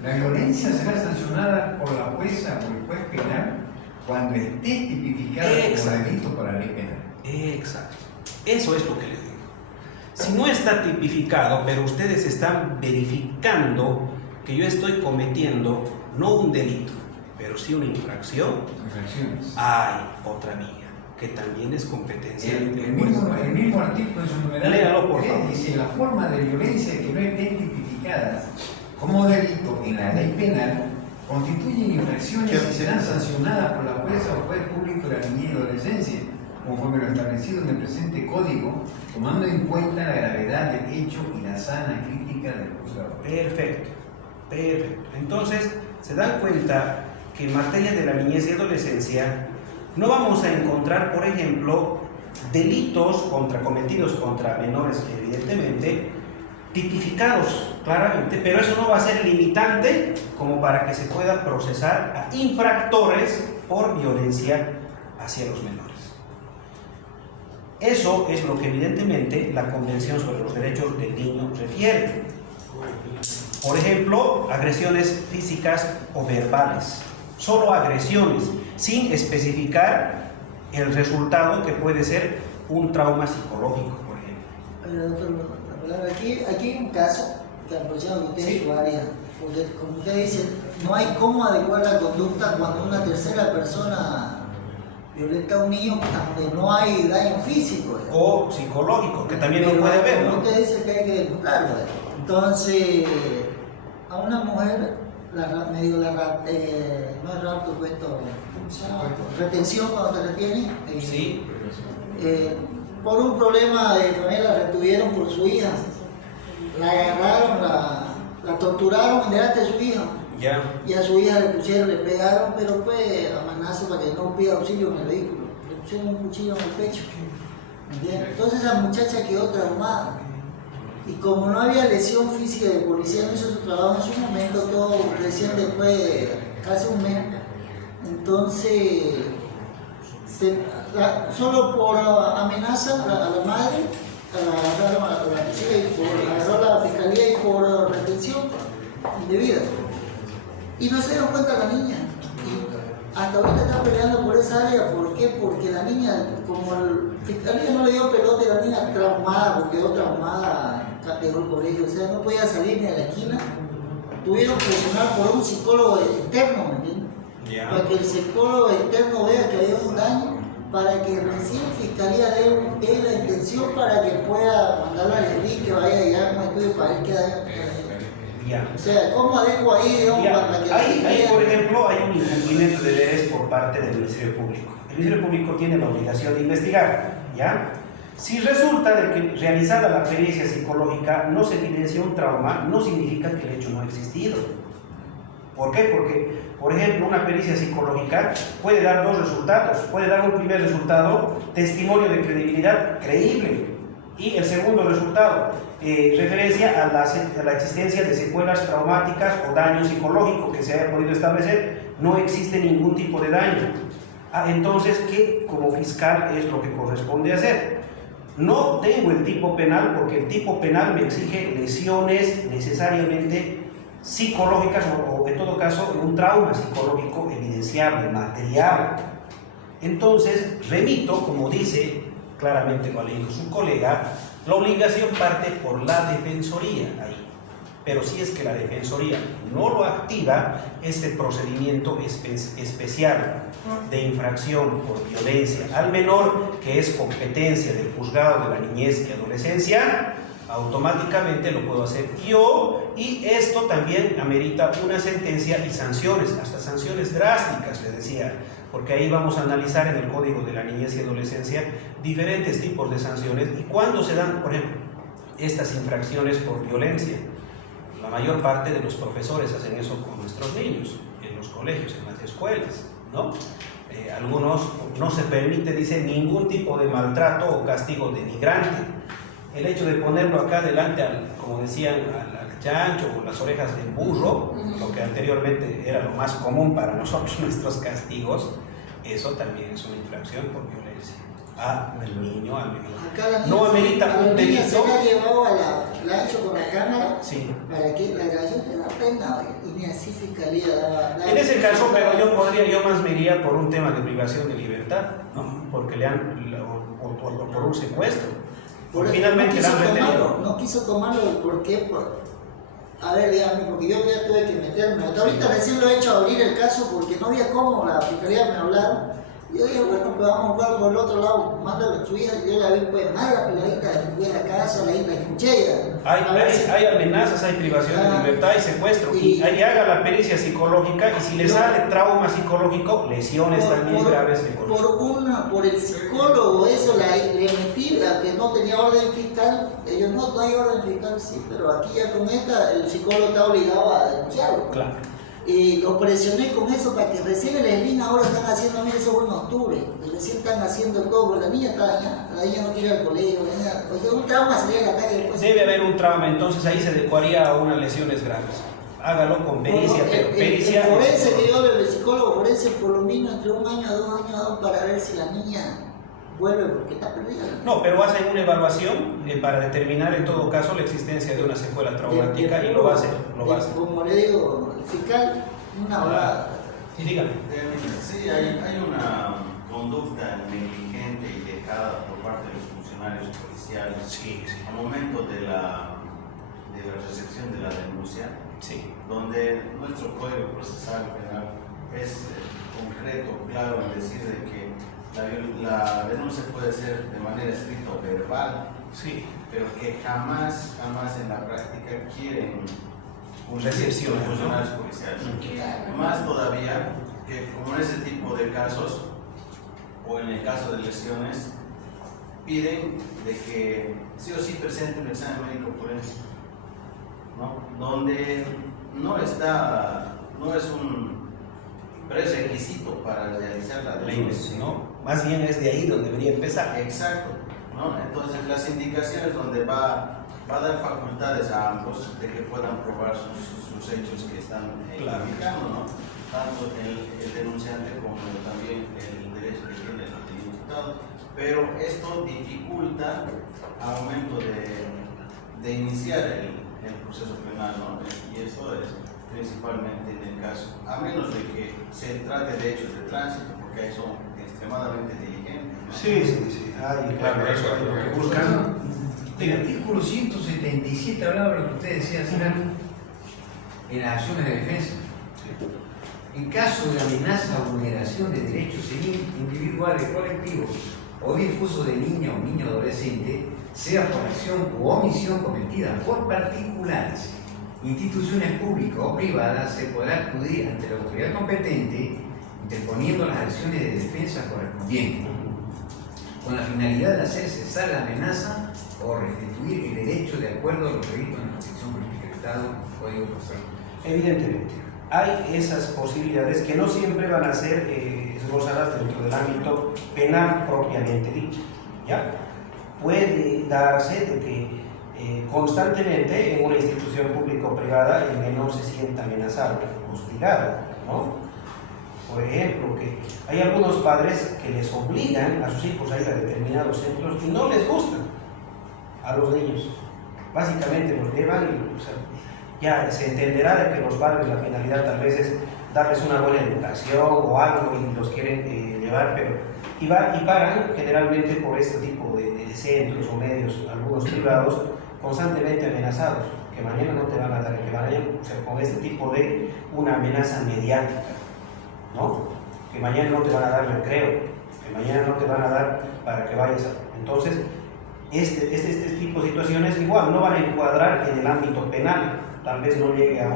La violencia será sancionada por la jueza o el juez penal cuando esté tipificada como delito para la ley penal. Exacto. Eso es lo que les digo. Si no está tipificado, pero ustedes están verificando que yo estoy cometiendo no un delito, pero sí una infracción, hay otra vía, que también es competencia el mismo artículo en su numeral. Léalo, por favor. Dice, la forma de violencia que no estén tipificadas como delito en la ley penal constituyen infracciones y serán sancionadas por la jueza o juez público de la niñez y adolescencia, conforme lo establecido en el presente código, tomando en cuenta la gravedad del hecho y la sana crítica del juzgado. Perfecto, perfecto. Entonces, se dan cuenta que en materia de la niñez y adolescencia no vamos a encontrar, por ejemplo, delitos cometidos contra menores, evidentemente, tipificados claramente, pero eso no va a ser limitante como para que se pueda procesar a infractores por violencia hacia los menores. Eso es lo que evidentemente la Convención sobre los Derechos del Niño refiere. Por ejemplo, agresiones físicas o verbales, solo agresiones, sin especificar el resultado que puede ser un trauma psicológico, por ejemplo. Aquí hay un caso que aprovechando que usted es su área, porque como usted dice, no hay cómo adecuar la conducta cuando una tercera persona violenta a un niño donde no hay daño físico o psicológico, que también lo puede ver, ¿no? Usted dice que hay que educarlo. Entonces, a una mujer, no es rapto, puesto, retención cuando se retiene. Sí. Por un problema de familia la retuvieron por su hija, la agarraron, la torturaron delante de su hija. Ya. Y a su hija le pusieron, le pegaron, pero fue amenaza para que no pida auxilio en el vehículo. Le pusieron un cuchillo en el pecho. ¿Entiendes? Entonces la muchacha quedó traumada. Y como no había lesión física de policía, no hizo su trabajo en su momento, todo recién después de casi un mes. Entonces, solo por amenaza a la madre, agarraron a la fiscalía y por retención indebida. Y no se dio cuenta la niña. Y hasta ahorita está peleando por esa área. ¿Por qué? Porque la niña, como el fiscalía no le dio pelota, la niña traumada, porque quedó traumada, dejó el colegio, o sea, no podía salir ni a la esquina. Tuvieron que presionar por un psicólogo externo, ¿me entiendes? Ya. Para que el psicólogo externo vea que había un daño, para que recién fiscalía dé la intención para que pueda mandarla a Levi, que vaya a llegar a un estudio para ver qué daño. Ya. O sea, ¿cómo adecuo ahí, digamos, Ya, para que ahí, por ejemplo, hay un incumplimiento de deberes por parte del Ministerio Público. El Ministerio Público tiene la obligación de investigar, ¿ya? Si resulta de que realizada la pericia psicológica no se evidencia un trauma, no significa que el hecho no ha existido. ¿Por qué? Porque, por ejemplo, una pericia psicológica puede dar dos resultados. Puede dar un primer resultado, testimonio de credibilidad creíble, y el segundo resultado, referencia a la existencia de secuelas traumáticas o daño psicológico que se haya podido establecer. No existe ningún tipo de daño. Entonces, ¿qué como fiscal es lo que corresponde hacer? No tengo el tipo penal porque el tipo penal me exige lesiones necesariamente psicológicas o en todo caso un trauma psicológico evidenciable, material. Entonces, remito, como dice claramente lo ha leído su colega, la obligación parte por la Defensoría ahí. Pero si es que la Defensoría no lo activa, este procedimiento especial de infracción por violencia al menor, que es competencia del juzgado de la niñez y adolescencia, automáticamente lo puedo hacer yo, y esto también amerita una sentencia y sanciones, hasta sanciones drásticas, les decía, porque ahí vamos a analizar en el Código de la Niñez y Adolescencia diferentes tipos de sanciones y cuándo se dan, por ejemplo, estas infracciones por violencia. La mayor parte de los profesores hacen eso con nuestros niños, en los colegios, en las escuelas, ¿no? Algunos no se permite, dice, ningún tipo de maltrato o castigo denigrante. El hecho de ponerlo acá delante, como decían, al chancho o las orejas del burro, lo que anteriormente era lo más común para nosotros, nuestros castigos, eso también es una infracción por violencia al niño, al menor. No amerita un delito. Se la ha llevado a la hecho con la cámara, sí, para que la grabación te da pena, y ni así fiscalía daba. En ese caso, pero yo más me iría por un tema de privación de libertad, ¿no? Porque le han, o por un secuestro. Porque finalmente la han retenido. No quiso tomarlo, ¿por qué? A ver, dígame, porque yo ya tuve que meterme. Hasta ahorita recién lo he hecho abrir el caso porque no había cómo, la fiscalía me hablaron. Y yo dije, bueno, pues vamos a jugar por el otro lado, mándale a tu hija. Yo la vi pues mal, la peladita, fui a la casa, la escuché ya. Hay amenazas, hay privación de libertad, hay secuestro. Y ahí haga la pericia psicológica y si le sale trauma psicológico, lesiones también graves psicológicas. Por el psicólogo, eso le metí, la que no tenía orden fiscal. Ellos no hay orden fiscal, sí, pero aquí ya con esta, el psicólogo está obligado a denunciarlo. Claro. Y lo presioné con eso para que recién el ESLIN ahora están haciendo, mire, eso fue en octubre, recién están haciendo todo, la niña está dañada, la niña no quiere ir al colegio, o sea, un trauma sería la calle después. Debe haber un trauma, entonces ahí se adecuaría a unas lesiones graves. Hágalo con pericia, pero pericia. El forense que yo el psicólogo forense por lo menos entre 1 año a 2 años para ver si la niña vuelve porque está perdida. No, pero hacen una evaluación para determinar en todo caso la existencia de una secuela traumática y lo va a hacer. Como le digo, el fiscal, una hora. Y dígame. Sí, hay una conducta negligente y dejada por parte de los funcionarios policiales. Sí. Al momento de la recepción de la denuncia, sí, donde nuestro Código Procesal Penal es concreto, claro, en decir de que la denuncia puede ser de manera escrita o verbal, sí, pero que jamás en la práctica quieren recepción los funcionarios policiales. Más todavía que como en ese tipo de casos o en el caso de lesiones piden de que sí o sí presente un examen médico forense, ¿no? Donde no es un prerequisito para realizar la denuncia, ¿no? Más bien es de ahí donde debería empezar. Exacto, ¿no? Entonces las indicaciones donde va a dar facultades a ambos de que puedan probar sus hechos que están indicando, ¿no? Tanto el denunciante como también el derecho que tiene el imputado. Pero esto dificulta al momento de iniciar el proceso penal, ¿no? Y esto es principalmente en el caso, a menos de que se trate de hechos de tránsito, porque ahí son extremadamente diligentes, ¿no? Sí, claro, eso es lo que buscan. El artículo 177 hablaba de lo que usted decía, señor, en las acciones de defensa. En caso de amenaza o vulneración de derechos individuales, colectivos o difuso de niña o niño adolescente, sea por acción u omisión cometida por particulares, instituciones públicas o privadas, se podrá acudir ante la autoridad competente interponiendo las acciones de defensa correspondientes, con la finalidad de hacer cesar la amenaza o restituir el derecho de acuerdo a lo previsto en la Constitución Política del Estado, Código Procesal. Evidentemente, hay esas posibilidades que no siempre van a ser esbozadas dentro del ámbito penal propiamente dicho, ¿ya? Puede darse de que constantemente en una institución pública o privada el menor se sienta amenazado, hostigado, ¿no? Por ejemplo, que hay algunos padres que les obligan a sus hijos a ir a determinados centros y no les gustan a los niños. Básicamente los llevan y, o sea, ya se entenderá de que los padres la finalidad tal vez es darles una buena educación o algo y los quieren llevar, pero y pagan generalmente por este tipo de centros o medios, algunos privados, constantemente amenazados, que mañana no te van a dar el que vayan, o sea, con este tipo de una amenaza mediática, ¿no? Que mañana no te van a dar recreo, que mañana no te van a dar para que vayas a... Entonces, este tipo de situaciones igual no van a encuadrar en el ámbito penal, tal vez no llegue a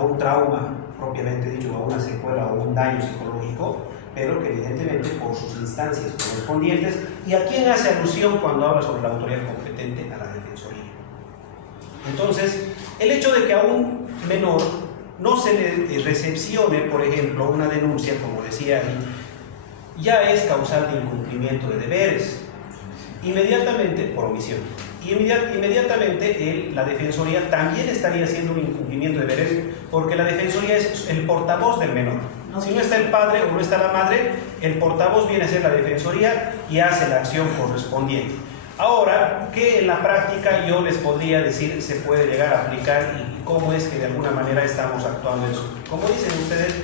un trauma propiamente dicho, a una secuela o un daño psicológico, pero que evidentemente por sus instancias correspondientes. ¿Y a quién hace alusión cuando habla sobre la autoridad competente? A la Defensoría. Entonces, el hecho de que a un menor no se le recepcione, por ejemplo, una denuncia, como decía ahí, ya es causal de incumplimiento de deberes, inmediatamente por omisión. Y inmediatamente la Defensoría también estaría haciendo un incumplimiento de deberes, porque la Defensoría es el portavoz del menor. Si no está el padre o no está la madre, el portavoz viene a ser la Defensoría y hace la acción correspondiente. Ahora, ¿qué en la práctica yo les podría decir se puede llegar a aplicar y cómo es que de alguna manera estamos actuando en eso? Como dicen ustedes,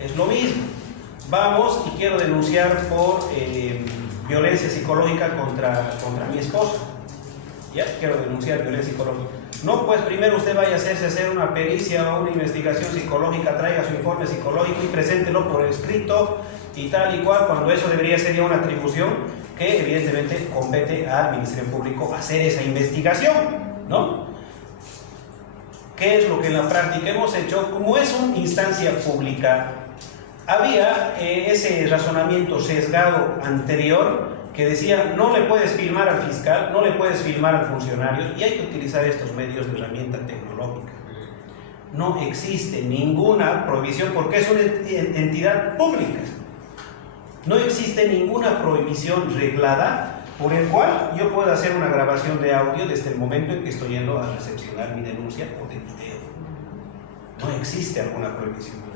es lo mismo. Vamos y quiero denunciar por violencia psicológica contra mi esposa. Ya, quiero denunciar violencia psicológica. No, pues primero usted vaya a hacer una pericia o una investigación psicológica, traiga su informe psicológico y preséntelo por escrito y tal y cual, cuando eso debería ser ya una atribución que evidentemente compete al Ministerio Público hacer esa investigación, ¿no? ¿Qué es lo que en la práctica hemos hecho? Como es una instancia pública, había ese razonamiento sesgado anterior que decía, no le puedes filmar al fiscal, no le puedes filmar al funcionario, y hay que utilizar estos medios de herramienta tecnológica. No existe ninguna prohibición, porque es una entidad pública. No existe ninguna prohibición reglada por el cual yo pueda hacer una grabación de audio desde el momento en que estoy yendo a recepcionar mi denuncia o de video. No existe alguna prohibición.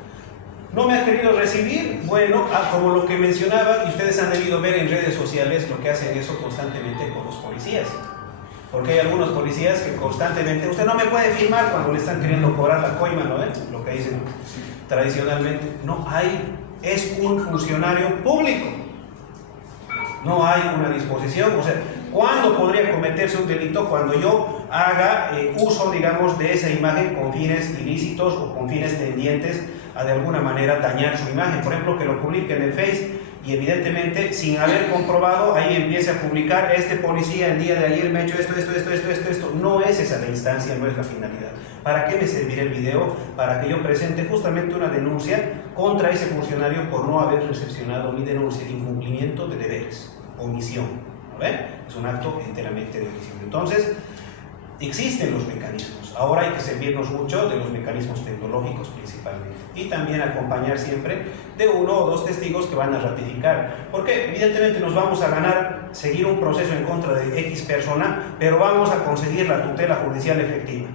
¿No me ha querido recibir? Bueno, como lo que mencionaba, y ustedes han debido ver en redes sociales lo que hacen eso constantemente con los policías. Porque hay algunos policías que constantemente, usted no me puede filmar cuando le están queriendo cobrar la coima, ¿no ven? Lo que dicen tradicionalmente. No hay, es un funcionario público. No hay una disposición, o sea, ¿cuándo podría cometerse un delito? Cuando yo haga uso, digamos, de esa imagen con fines ilícitos o con fines tendientes a de alguna manera dañar su imagen. Por ejemplo, que lo publique en el Face y evidentemente sin haber comprobado, ahí empiece a publicar, este policía el día de ayer me ha hecho esto. No es esa la instancia, no es la finalidad. ¿Para qué me servirá el video? Para que yo presente justamente una denuncia contra ese funcionario por no haber recepcionado mi denuncia de incumplimiento de deberes, omisión. ¿No ven? Es un acto enteramente de omisión. Entonces, existen los mecanismos. Ahora hay que servirnos mucho de los mecanismos tecnológicos principalmente y también acompañar siempre de uno o dos testigos que van a ratificar, porque evidentemente nos vamos a ganar seguir un proceso en contra de X persona, pero vamos a conseguir la tutela judicial efectiva,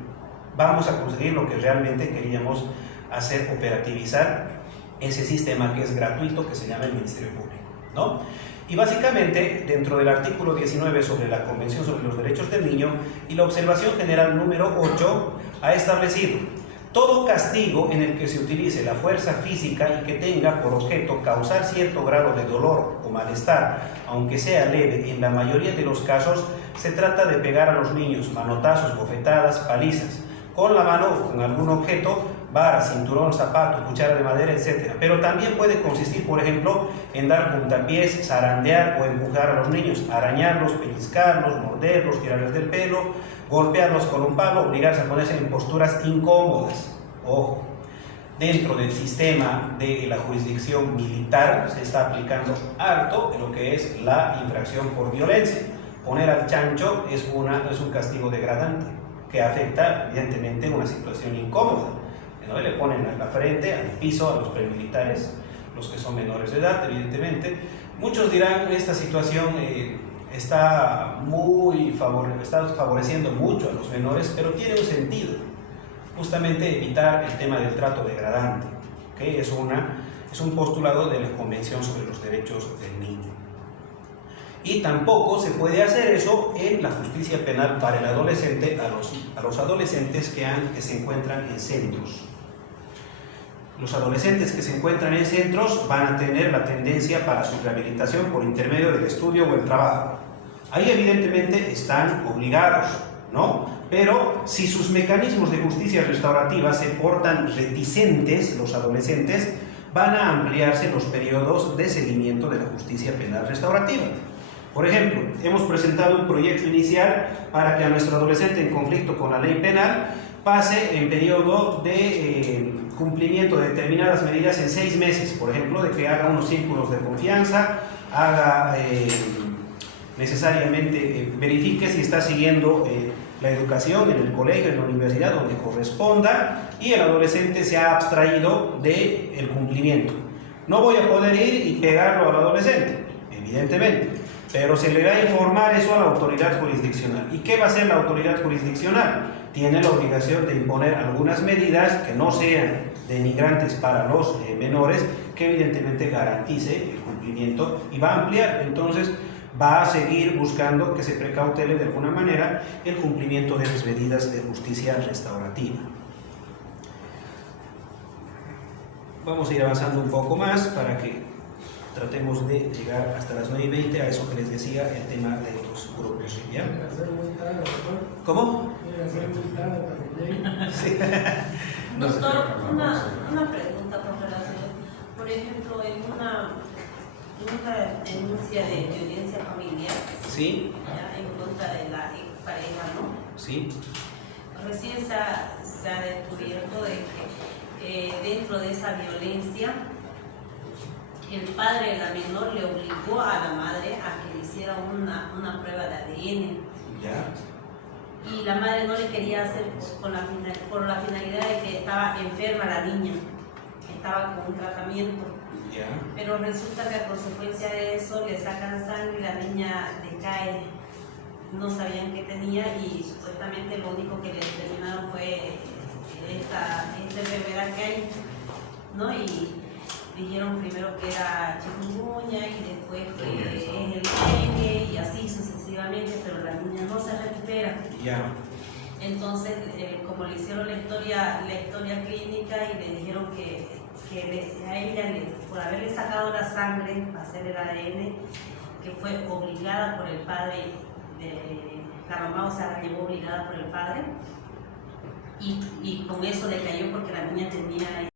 vamos a conseguir lo que realmente queríamos hacer, operativizar ese sistema que es gratuito, que se llama el Ministerio Público, ¿no? Y básicamente, dentro del artículo 19 sobre la Convención sobre los Derechos del Niño y la observación general número 8, ha establecido Todo castigo en el que se utilice la fuerza física y que tenga por objeto causar cierto grado de dolor o malestar, aunque sea leve, en la mayoría de los casos se trata de pegar a los niños, manotazos, bofetadas, palizas, con la mano o con algún objeto, vara, cinturón, zapato, cuchara de madera, etc. Pero también puede consistir, por ejemplo, en dar puntapiés, zarandear o empujar a los niños, arañarlos, pellizcarlos, morderlos, tirarles del pelo, golpearlos con un palo, obligarse a ponerse en posturas incómodas. Ojo, dentro del sistema de la jurisdicción militar se está aplicando harto lo que es la infracción por violencia. Poner al chancho es un castigo degradante que afecta evidentemente una situación incómoda, ¿no? Le ponen a la frente, al piso, a los premilitares, los que son menores de edad, evidentemente. Muchos dirán que esta situación está favoreciendo mucho a los menores, pero tiene un sentido, justamente evitar el tema del trato degradante, ¿okay? Es un postulado de la Convención sobre los Derechos del Niño. Y tampoco se puede hacer eso en la justicia penal para el adolescente, a los adolescentes que se encuentran en centros. Los adolescentes que se encuentran en centros van a tener la tendencia para su rehabilitación por intermedio del estudio o el trabajo. Ahí evidentemente están obligados, ¿no? Pero si sus mecanismos de justicia restaurativa se portan reticentes, los adolescentes, van a ampliarse los periodos de seguimiento de la justicia penal restaurativa. Por ejemplo, hemos presentado un proyecto inicial para que a nuestro adolescente en conflicto con la ley penal pase en periodo de cumplimiento de determinadas medidas en 6 meses, por ejemplo, de que haga unos círculos de confianza, haga necesariamente, verifique si está siguiendo la educación en el colegio, en la universidad, donde corresponda, y el adolescente se ha abstraído del cumplimiento. No voy a poder ir y pegarlo al adolescente, evidentemente, pero se le va a informar eso a la autoridad jurisdiccional. ¿Y qué va a hacer la autoridad jurisdiccional? Tiene la obligación de imponer algunas medidas que no sean denigrantes para los menores, que evidentemente garantice el cumplimiento, y va a ampliar, entonces va a seguir buscando que se precautele de alguna manera el cumplimiento de las medidas de justicia restaurativa. Vamos a ir avanzando un poco más para que tratemos de llegar hasta las 9:20 a eso que les decía, el tema de los grupos. ¿Ya? ¿Cómo? Sí. Doctor, una pregunta con relación, por ejemplo, en una denuncia de violencia familiar, ¿sí? ¿ya? En contra de la pareja, ¿no? Sí. Recién se ha descubierto de que dentro de esa violencia el padre de la menor le obligó a la madre a que le hiciera una prueba de ADN. ¿Ya? Y la madre no le quería hacer por la finalidad de que estaba enferma la niña, que estaba con un tratamiento. ¿Ya? Pero resulta que a consecuencia de eso le sacan sangre y la niña decae. No sabían qué tenía y supuestamente lo único que le determinaron fue esta enfermedad que hay, ¿no? Y dijeron primero que era chikungunya y después que es el dengue y así sucesivamente, pero la niña no se recupera. Ya. Entonces, como le hicieron la historia clínica y le dijeron que a ella, por haberle sacado la sangre para hacer el ADN, que fue obligada por el padre, la mamá, o sea, la llevó obligada por el padre, y con eso le cayó porque la niña tenía